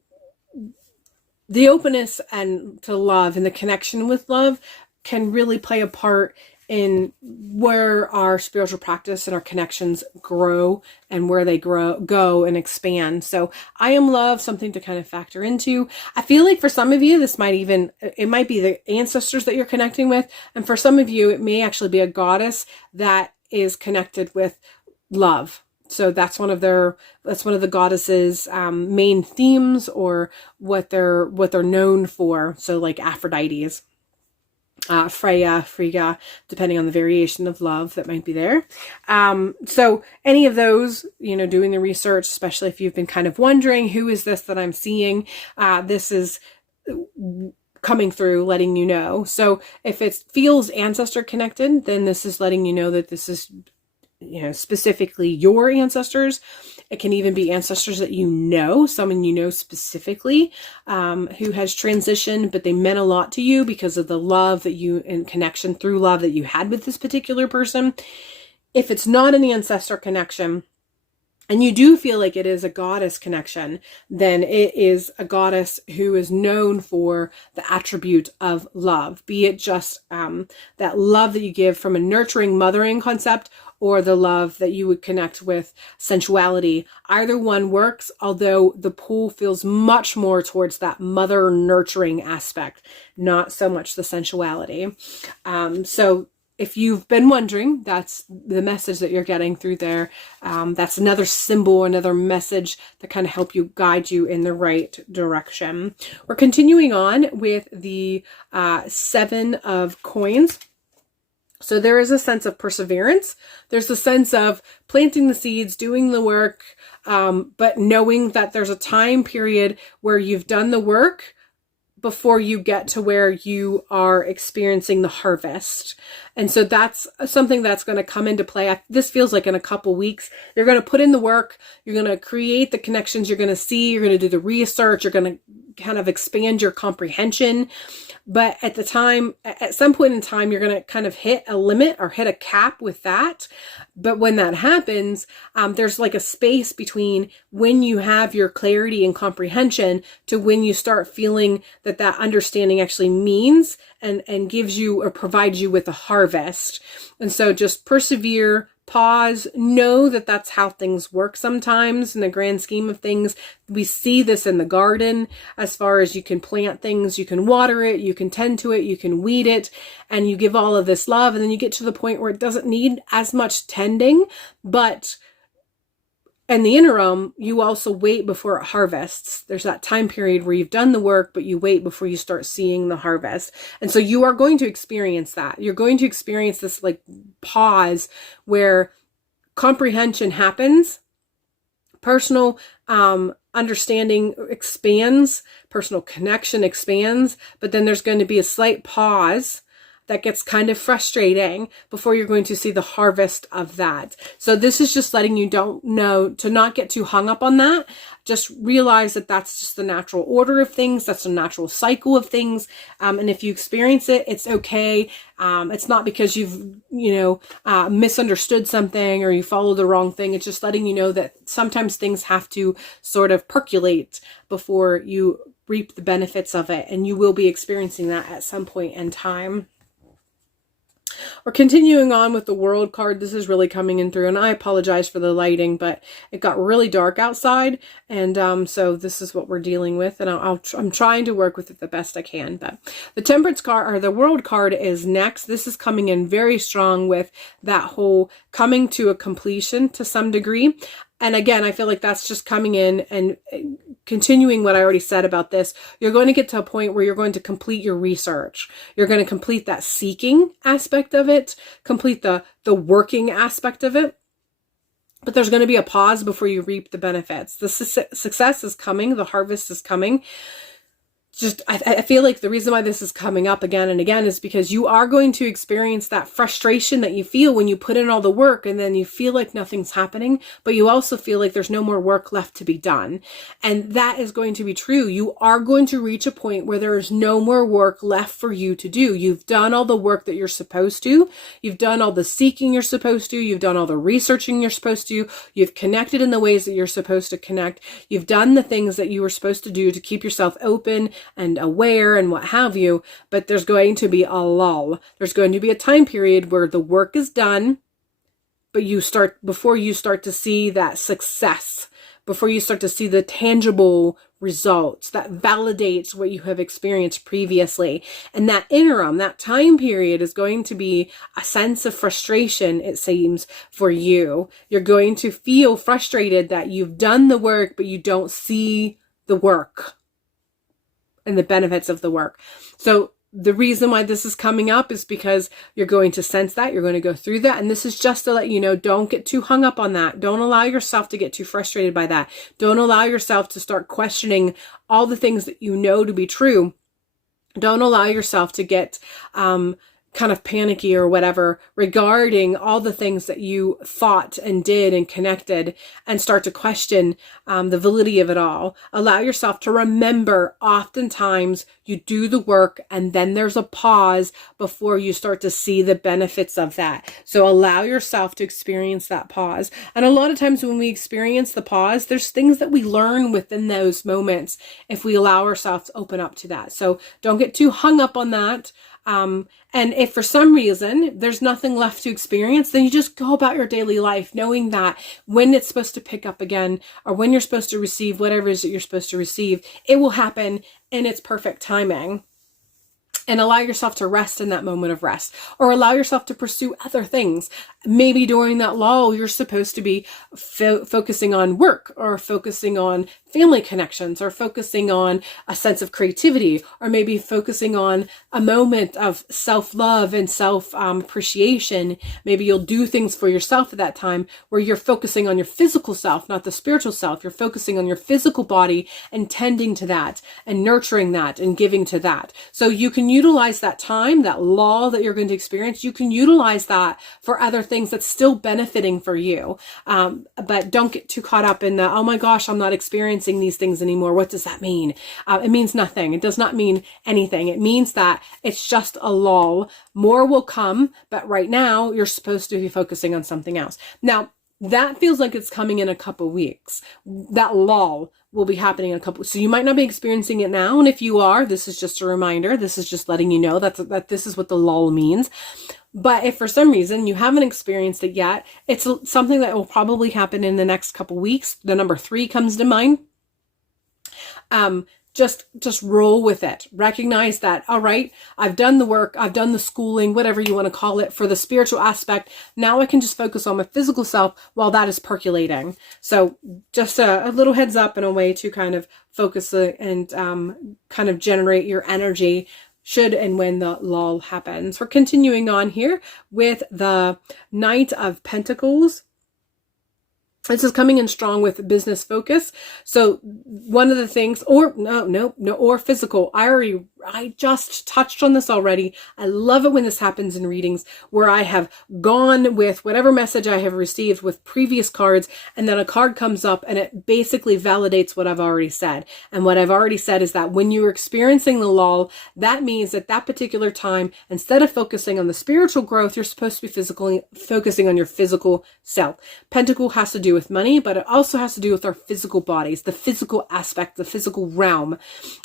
the openness and to love and the connection with love can really play a part in where our spiritual practice and our connections grow and where they go and expand. So I am love, something to kind of factor into. I feel like for some of you, it might be the ancestors that you're connecting with. And for some of you, it may actually be a goddess that is connected with love. So that's one of the goddesses' main themes, or what they're known for. So like Aphrodite's. Freya, Frigga, depending on the variation of love that might be there. So any of those, doing the research, especially if you've been kind of wondering, who is this that I'm seeing? This is coming through, letting you know. So if it feels ancestor connected, then this is letting you know that this is, specifically your ancestors. It can even be ancestors that someone specifically, who has transitioned, but they meant a lot to you because of the love that and connection through love that you had with this particular person. If it's not an ancestor connection, and you do feel like it is a goddess connection, then it is a goddess who is known for the attribute of love, be it just that love that you give from a nurturing, mothering concept, or the love that you would connect with sensuality. Either one works, although the pull feels much more towards that mother nurturing aspect, not so much the sensuality. So if you've been wondering, that's the message that you're getting through there. That's another symbol, another message that kind of help you guide you in the right direction. We're continuing on with the 7 of coins. So there is a sense of perseverance. There's a sense of planting the seeds, doing the work, but knowing that there's a time period where you've done the work before you get to where you are experiencing the harvest. And so that's something that's going to come into play. This feels like in a couple weeks, you're going to put in the work, you're going to create the connections, you're going to see, you're going to do the research, you're going to kind of expand your comprehension. But at some point in time, you're going to kind of hit a limit or hit a cap with that. But when that happens, there's like a space between when you have your clarity and comprehension to when you start feeling that understanding actually means and gives you or provides you with a harvest. And so just persevere, pause, know that that's how things work sometimes in the grand scheme of things. We see this in the garden as far as you can plant things, you can water it, you can tend to it, you can weed it, and you give all of this love, and then you get to the point where it doesn't need as much tending, but in the interim, you also wait before it harvests. There's that time period where you've done the work, but you wait before you start seeing the harvest. And so you are going to experience that. You're going to experience this like pause where comprehension happens, personal understanding expands, personal connection expands, but then there's going to be a slight pause that gets kind of frustrating before you're going to see the harvest of that. So this is just letting you know to not get too hung up on that. Just realize that that's just the natural order of things. That's the natural cycle of things. And if you experience it, it's okay. It's not because you've, misunderstood something or you followed the wrong thing. It's just letting you know that sometimes things have to sort of percolate before you reap the benefits of it. And you will be experiencing that at some point in time. We're continuing on with the World card. This is really coming in through, and I apologize for the lighting, but it got really dark outside, and so this is what we're dealing with, and I'm trying to work with it the best I can. But the Temperance card, or the World card, is next. This is coming in very strong with that whole coming to a completion to some degree. And again, I feel like that's just coming in and continuing what I already said about this. You're going to get to a point where you're going to complete your research. You're going to complete that seeking aspect of it, complete the working aspect of it. But there's going to be a pause before you reap the benefits. The success is coming. The harvest is coming. I feel like the reason why this is coming up again and again is because you are going to experience that frustration that you feel when you put in all the work and then you feel like nothing's happening, but you also feel like there's no more work left to be done. And that is going to be true. You are going to reach a point where there is no more work left for you to do. You've done all the work that you're supposed to. You've done all the seeking you're supposed to. You've done all the researching you're supposed to. You've connected in the ways that you're supposed to connect. You've done the things that you were supposed to do to keep yourself open and aware and what have you, but there's going to be a lull. There's going to be a time period where the work is done, but before you start to see that success, before you start to see the tangible results that validates what you have experienced previously. And that interim, that time period is going to be a sense of frustration, it seems, for you. You're going to feel frustrated that you've done the work, but you don't see the work and the benefits of the work. So the reason why this is coming up is because you're going to sense that, you're going to go through that. And this is just to let you know, don't get too hung up on that. Don't allow yourself to get too frustrated by that. Don't allow yourself to start questioning all the things that you know to be true. Don't allow yourself to get kind of panicky or whatever regarding all the things that you thought and did and connected, and start to question the validity of it all. Allow yourself to remember, oftentimes you do the work and then there's a pause before you start to see the benefits of that. So allow yourself to experience that pause. And a lot of times when we experience the pause, there's things that we learn within those moments if we allow ourselves to open up to that. So don't get too hung up on that. And if for some reason there's nothing left to experience, then you just go about your daily life knowing that when it's supposed to pick up again, or when you're supposed to receive whatever it is that you're supposed to receive, it will happen in its perfect timing. And allow yourself to rest in that moment of rest, or allow yourself to pursue other things. Maybe during that lull, you're supposed to be focusing on work, or focusing on family connections, or focusing on a sense of creativity, or maybe focusing on a moment of self-love and self-appreciation. Maybe you'll do things for yourself at that time where you're focusing on your physical self, not the spiritual self. You're focusing on your physical body and tending to that and nurturing that and giving to that. So you can utilize that time, that lull that you're going to experience. You can utilize that for other things that's still benefiting for you. But don't get too caught up in the, oh my gosh, I'm not experiencing these things anymore. What does that mean? It means nothing. It does not mean anything. It means that it's just a lull. More will come, but right now you're supposed to be focusing on something else. Now, that feels like it's coming in a couple weeks. That lull will be happening in a couple. So you might not be experiencing it now. And if you are, this is just a reminder. This is just letting you know that this is what the lull means. But if for some reason you haven't experienced it yet, it's something that will probably happen in the next couple weeks. The number 3 comes to mind. Just roll with it. Recognize that, all right, I've done the work, I've done the schooling, whatever you want to call it, for the spiritual aspect. Now I can just focus on my physical self while that is percolating. So just a little heads up and a way to kind of focus and kind of generate your energy should and when the lull happens. We're continuing on here with the Knight of Pentacles. This is coming in strong with business focus. So one of the things, or or physical. I just touched on this already. I love it when this happens in readings where I have gone with whatever message I have received with previous cards, and then a card comes up and it basically validates what I've already said. And what I've already said is that when you're experiencing the lull, that means at that particular time, instead of focusing on the spiritual growth, you're supposed to be physically focusing on your physical self. Pentacle has to do with money, but it also has to do with our physical bodies, the physical aspect, the physical realm,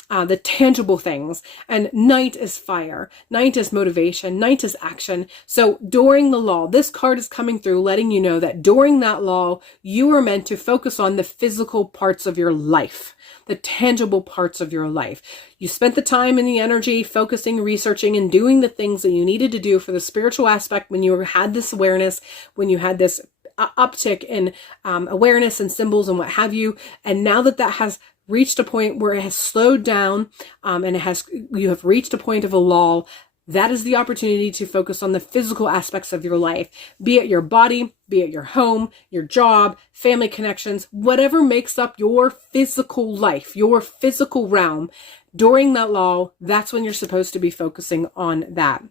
the tangible things. And Knight is fire. Knight is motivation. Knight is action. So during the lull, this card is coming through letting you know that during that lull, you are meant to focus on the physical parts of your life, the tangible parts of your life. You spent the time and the energy focusing, researching, and doing the things that you needed to do for the spiritual aspect when you had this awareness, when you had this uptick in awareness and symbols and what have you. And now that has reached a point where it has slowed down and you have reached a point of a lull, that is the opportunity to focus on the physical aspects of your life, be it your body, be it your home, your job, family connections, whatever makes up your physical life, your physical realm. During that lull, that's when you're supposed to be focusing on that.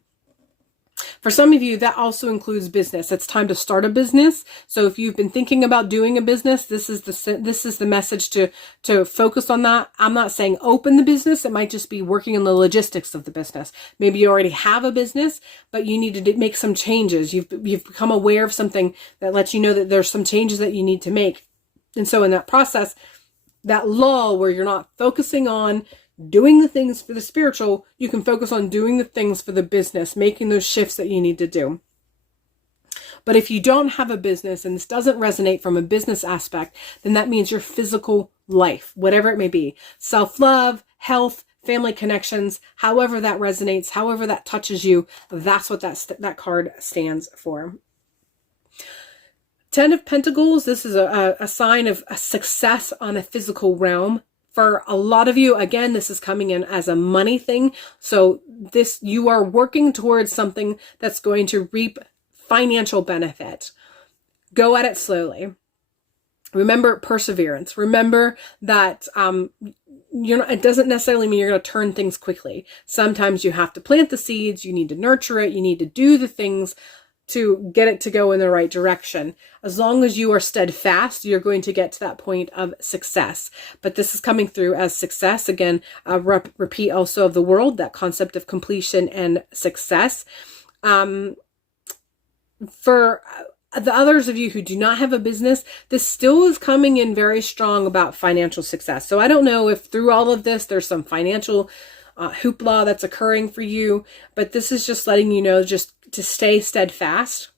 For some of you, that also includes business. It's time to start a business. So if you've been thinking about doing a business, this is the message to focus on that. I'm not saying open the business. It might just be working on the logistics of the business. Maybe you already have a business, but you need to make some changes. You've become aware of something that lets you know that there's some changes that you need to make. And so in that process, that lull where you're not focusing on doing the things for the spiritual, you can focus on doing the things for the business, making those shifts that you need to do. But if you don't have a business and this doesn't resonate from a business aspect, then that means your physical life, whatever it may be, self-love, health, family connections, however that resonates, however that touches you, that's what that card stands for. 10 of Pentacles, this is a sign of a success on a physical realm. For a lot of you, again, this is coming in as a money thing. So you are working towards something that's going to reap financial benefit. Go at it slowly. Remember perseverance. Remember that it doesn't necessarily mean you're going to turn things quickly. Sometimes you have to plant the seeds, you need to nurture it, you need to do the things to get it to go in the right direction. As long as you are steadfast, you're going to get to that point of success. But this is coming through as success. Again, repeat also of the world, that concept of completion and success. For the others of you who do not have a business, this still is coming in very strong about financial success. So I don't know if through all of this, there's some financial hoopla that's occurring for you, but this is just letting you know just to stay steadfast.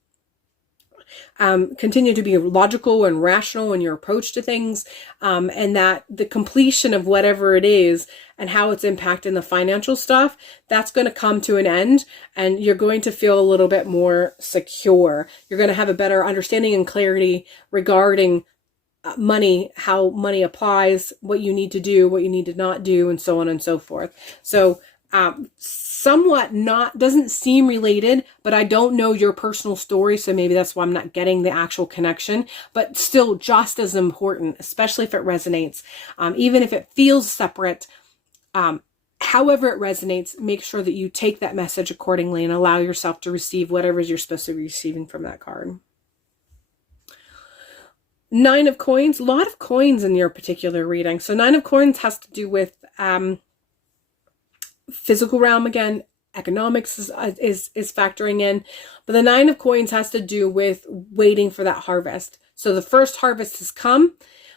Continue to be logical and rational in your approach to things, and that the completion of whatever it is and how it's impacting the financial stuff, that's going to come to an end, and you're going to feel a little bit more secure. You're going to have a better understanding and clarity regarding money, how money applies, what you need to do, what you need to not do, and so on and so forth. So somewhat doesn't seem related, but I don't know your personal story, so maybe that's why I'm not getting the actual connection, but still just as important, especially if it resonates. Even if it feels separate, however it resonates, make sure that you take that message accordingly and allow yourself to receive whatever you're supposed to be receiving from that card. 9 of coins, a lot of coins in your particular reading. So 9 of coins has to do with physical realm again. Economics is factoring in, but the 9 of coins has to do with waiting for that harvest. So the first harvest has come,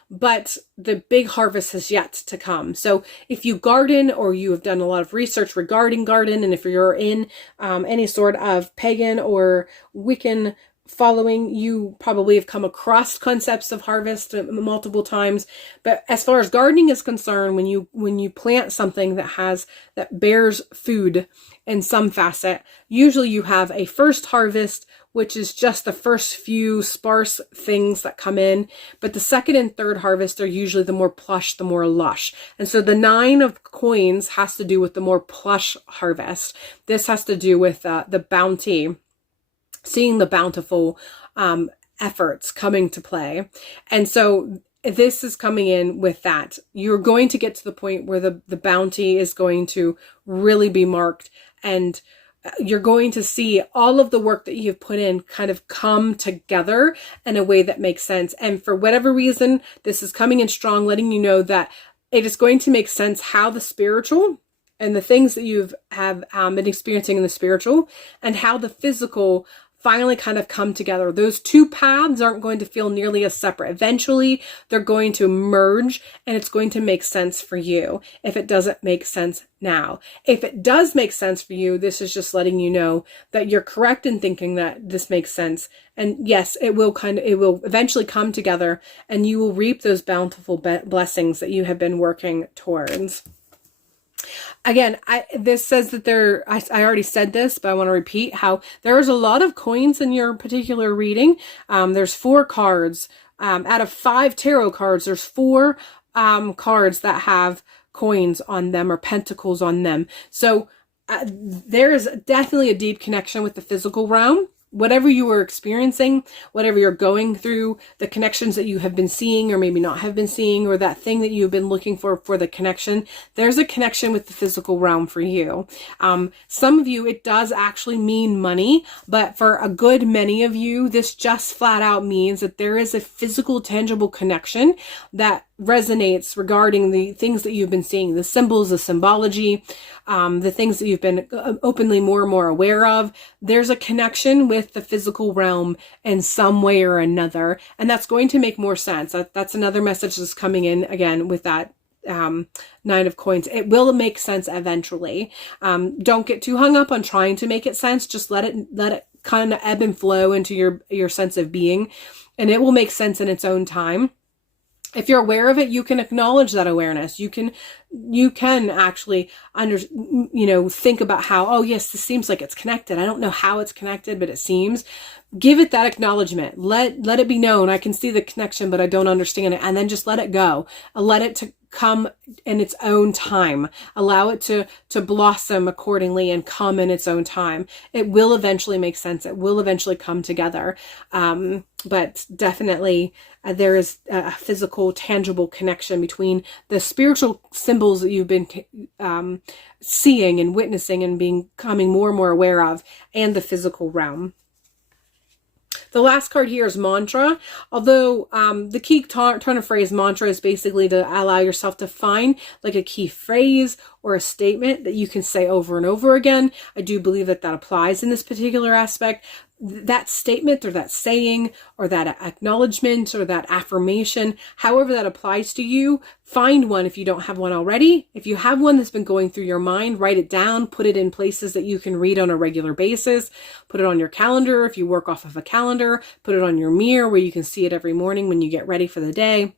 but the big harvest has yet to come. So if you garden or you have done a lot of research regarding garden, and if you're in any sort of pagan or Wiccan following, you probably have come across concepts of harvest multiple times. But as far as gardening is concerned, when you plant something that bears food in some facet, usually you have a first harvest, which is just the first few sparse things that come in. But the second and third harvest are usually the more plush, the more lush. And so the 9 of coins has to do with the more plush harvest. This has to do with the bounty, seeing the bountiful efforts coming to play. And so this is coming in with that. You're going to get to the point where the bounty is going to really be marked, and you're going to see all of the work that you've put in kind of come together in a way that makes sense. And for whatever reason, this is coming in strong, letting you know that it is going to make sense how the spiritual and the things that you have been experiencing in the spiritual and how the physical finally kind of come together. Those two paths aren't going to feel nearly as separate. Eventually, they're going to merge, and it's going to make sense for you if it doesn't make sense now. If it does make sense for you, this is just letting you know that you're correct in thinking that this makes sense. And yes, it will eventually come together, and you will reap those bountiful blessings that you have been working towards. Again, this says that I already said this, but I want to repeat how there is a lot of coins in your particular reading. There's 4 cards. Out of 5 tarot cards, there's 4 cards that have coins on them or pentacles on them. So there is definitely a deep connection with the physical realm. Whatever you are experiencing, whatever you're going through, the connections that you have been seeing or maybe not have been seeing, or that thing that you've been looking for the connection, there's a connection with the physical realm for you. Some of you, it does actually mean money, but for a good many of you, this just flat out means that there is a physical, tangible connection that resonates regarding the things that you've been seeing, the symbols, the symbology, the things that you've been openly more and more aware of. There's a connection with the physical realm in some way or another, and that's going to make more sense. That's another message that's coming in again with that 9 of coins. It will make sense eventually. Don't get too hung up on trying to make it sense. Just let it kind of ebb and flow into your sense of being, and it will make sense in its own time. If you're aware of it, you can acknowledge that awareness. You can actually think about how, oh yes, this seems like it's connected. I don't know how it's connected, but it seems. Give it that acknowledgement. Let it be known. I can see the connection, but I don't understand it. And then just let it go. Let it to come in its own time. Allow it to blossom accordingly and come in its own time. It will eventually make sense. It will eventually come together. But definitely there is a physical, tangible connection between the spiritual symbols that you've been seeing and witnessing and becoming more and more aware of, and the physical realm. The last card here is mantra. Although the key turn of phrase mantra is basically to allow yourself to find like a key phrase or a statement that you can say over and over again. I do believe that that applies in this particular aspect. That statement or that saying or that acknowledgement or that affirmation, however that applies to you, find one if you don't have one already. If you have one that's been going through your mind, write it down, put it in places that you can read on a regular basis. Put it on your calendar if you work off of a calendar. Put it on your mirror where you can see it every morning when you get ready for the day.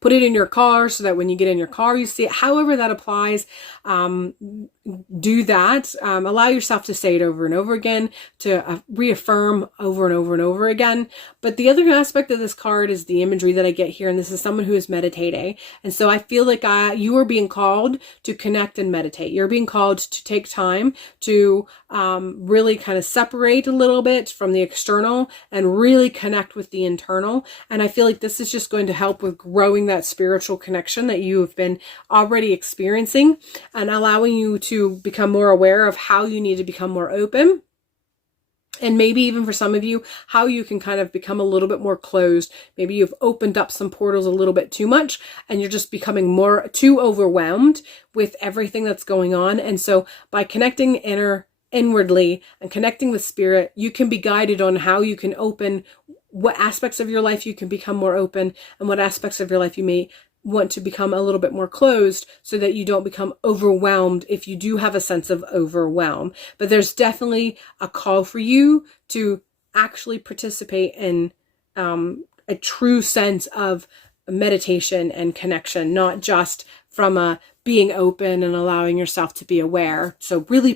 Put it in your car so that when you get in your car, you see it. However that applies, do that. Allow yourself to say it over and over again, to reaffirm over and over and over again. But the other aspect of this card is the imagery that I get here. And this is someone who is meditating. And so I feel like you are being called to connect and meditate. You're being called to take time to really kind of separate a little bit from the external and really connect with the internal. And I feel like this is just going to help with growing that spiritual connection that you have been already experiencing, and allowing you to become more aware of how you need to become more open. And maybe even for some of you, how you can kind of become a little bit more closed. Maybe you've opened up some portals a little bit too much and you're just becoming too overwhelmed with everything that's going on. And so by connecting inwardly and connecting with spirit, you can be guided on how you can open, what aspects of your life you can become more open, and what aspects of your life you may want to become a little bit more closed, so that you don't become overwhelmed if you do have a sense of overwhelm. But there's definitely a call for you to actually participate in a true sense of meditation and connection, not just from a being open and allowing yourself to be aware. So really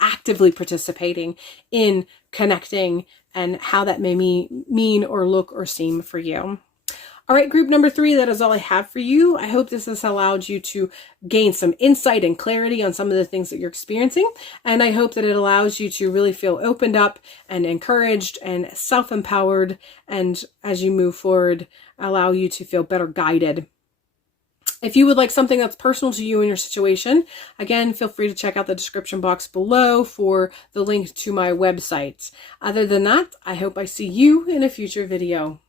actively participating in connecting, and how that may mean or look or seem for you. All right, group number 3, that is all I have for you. I hope this has allowed you to gain some insight and clarity on some of the things that you're experiencing. And I hope that it allows you to really feel opened up and encouraged and self-empowered. And as you move forward, allow you to feel better guided. If you would like something that's personal to you and your situation, again, feel free to check out the description box below for the link to my website. Other than that, I hope I see you in a future video.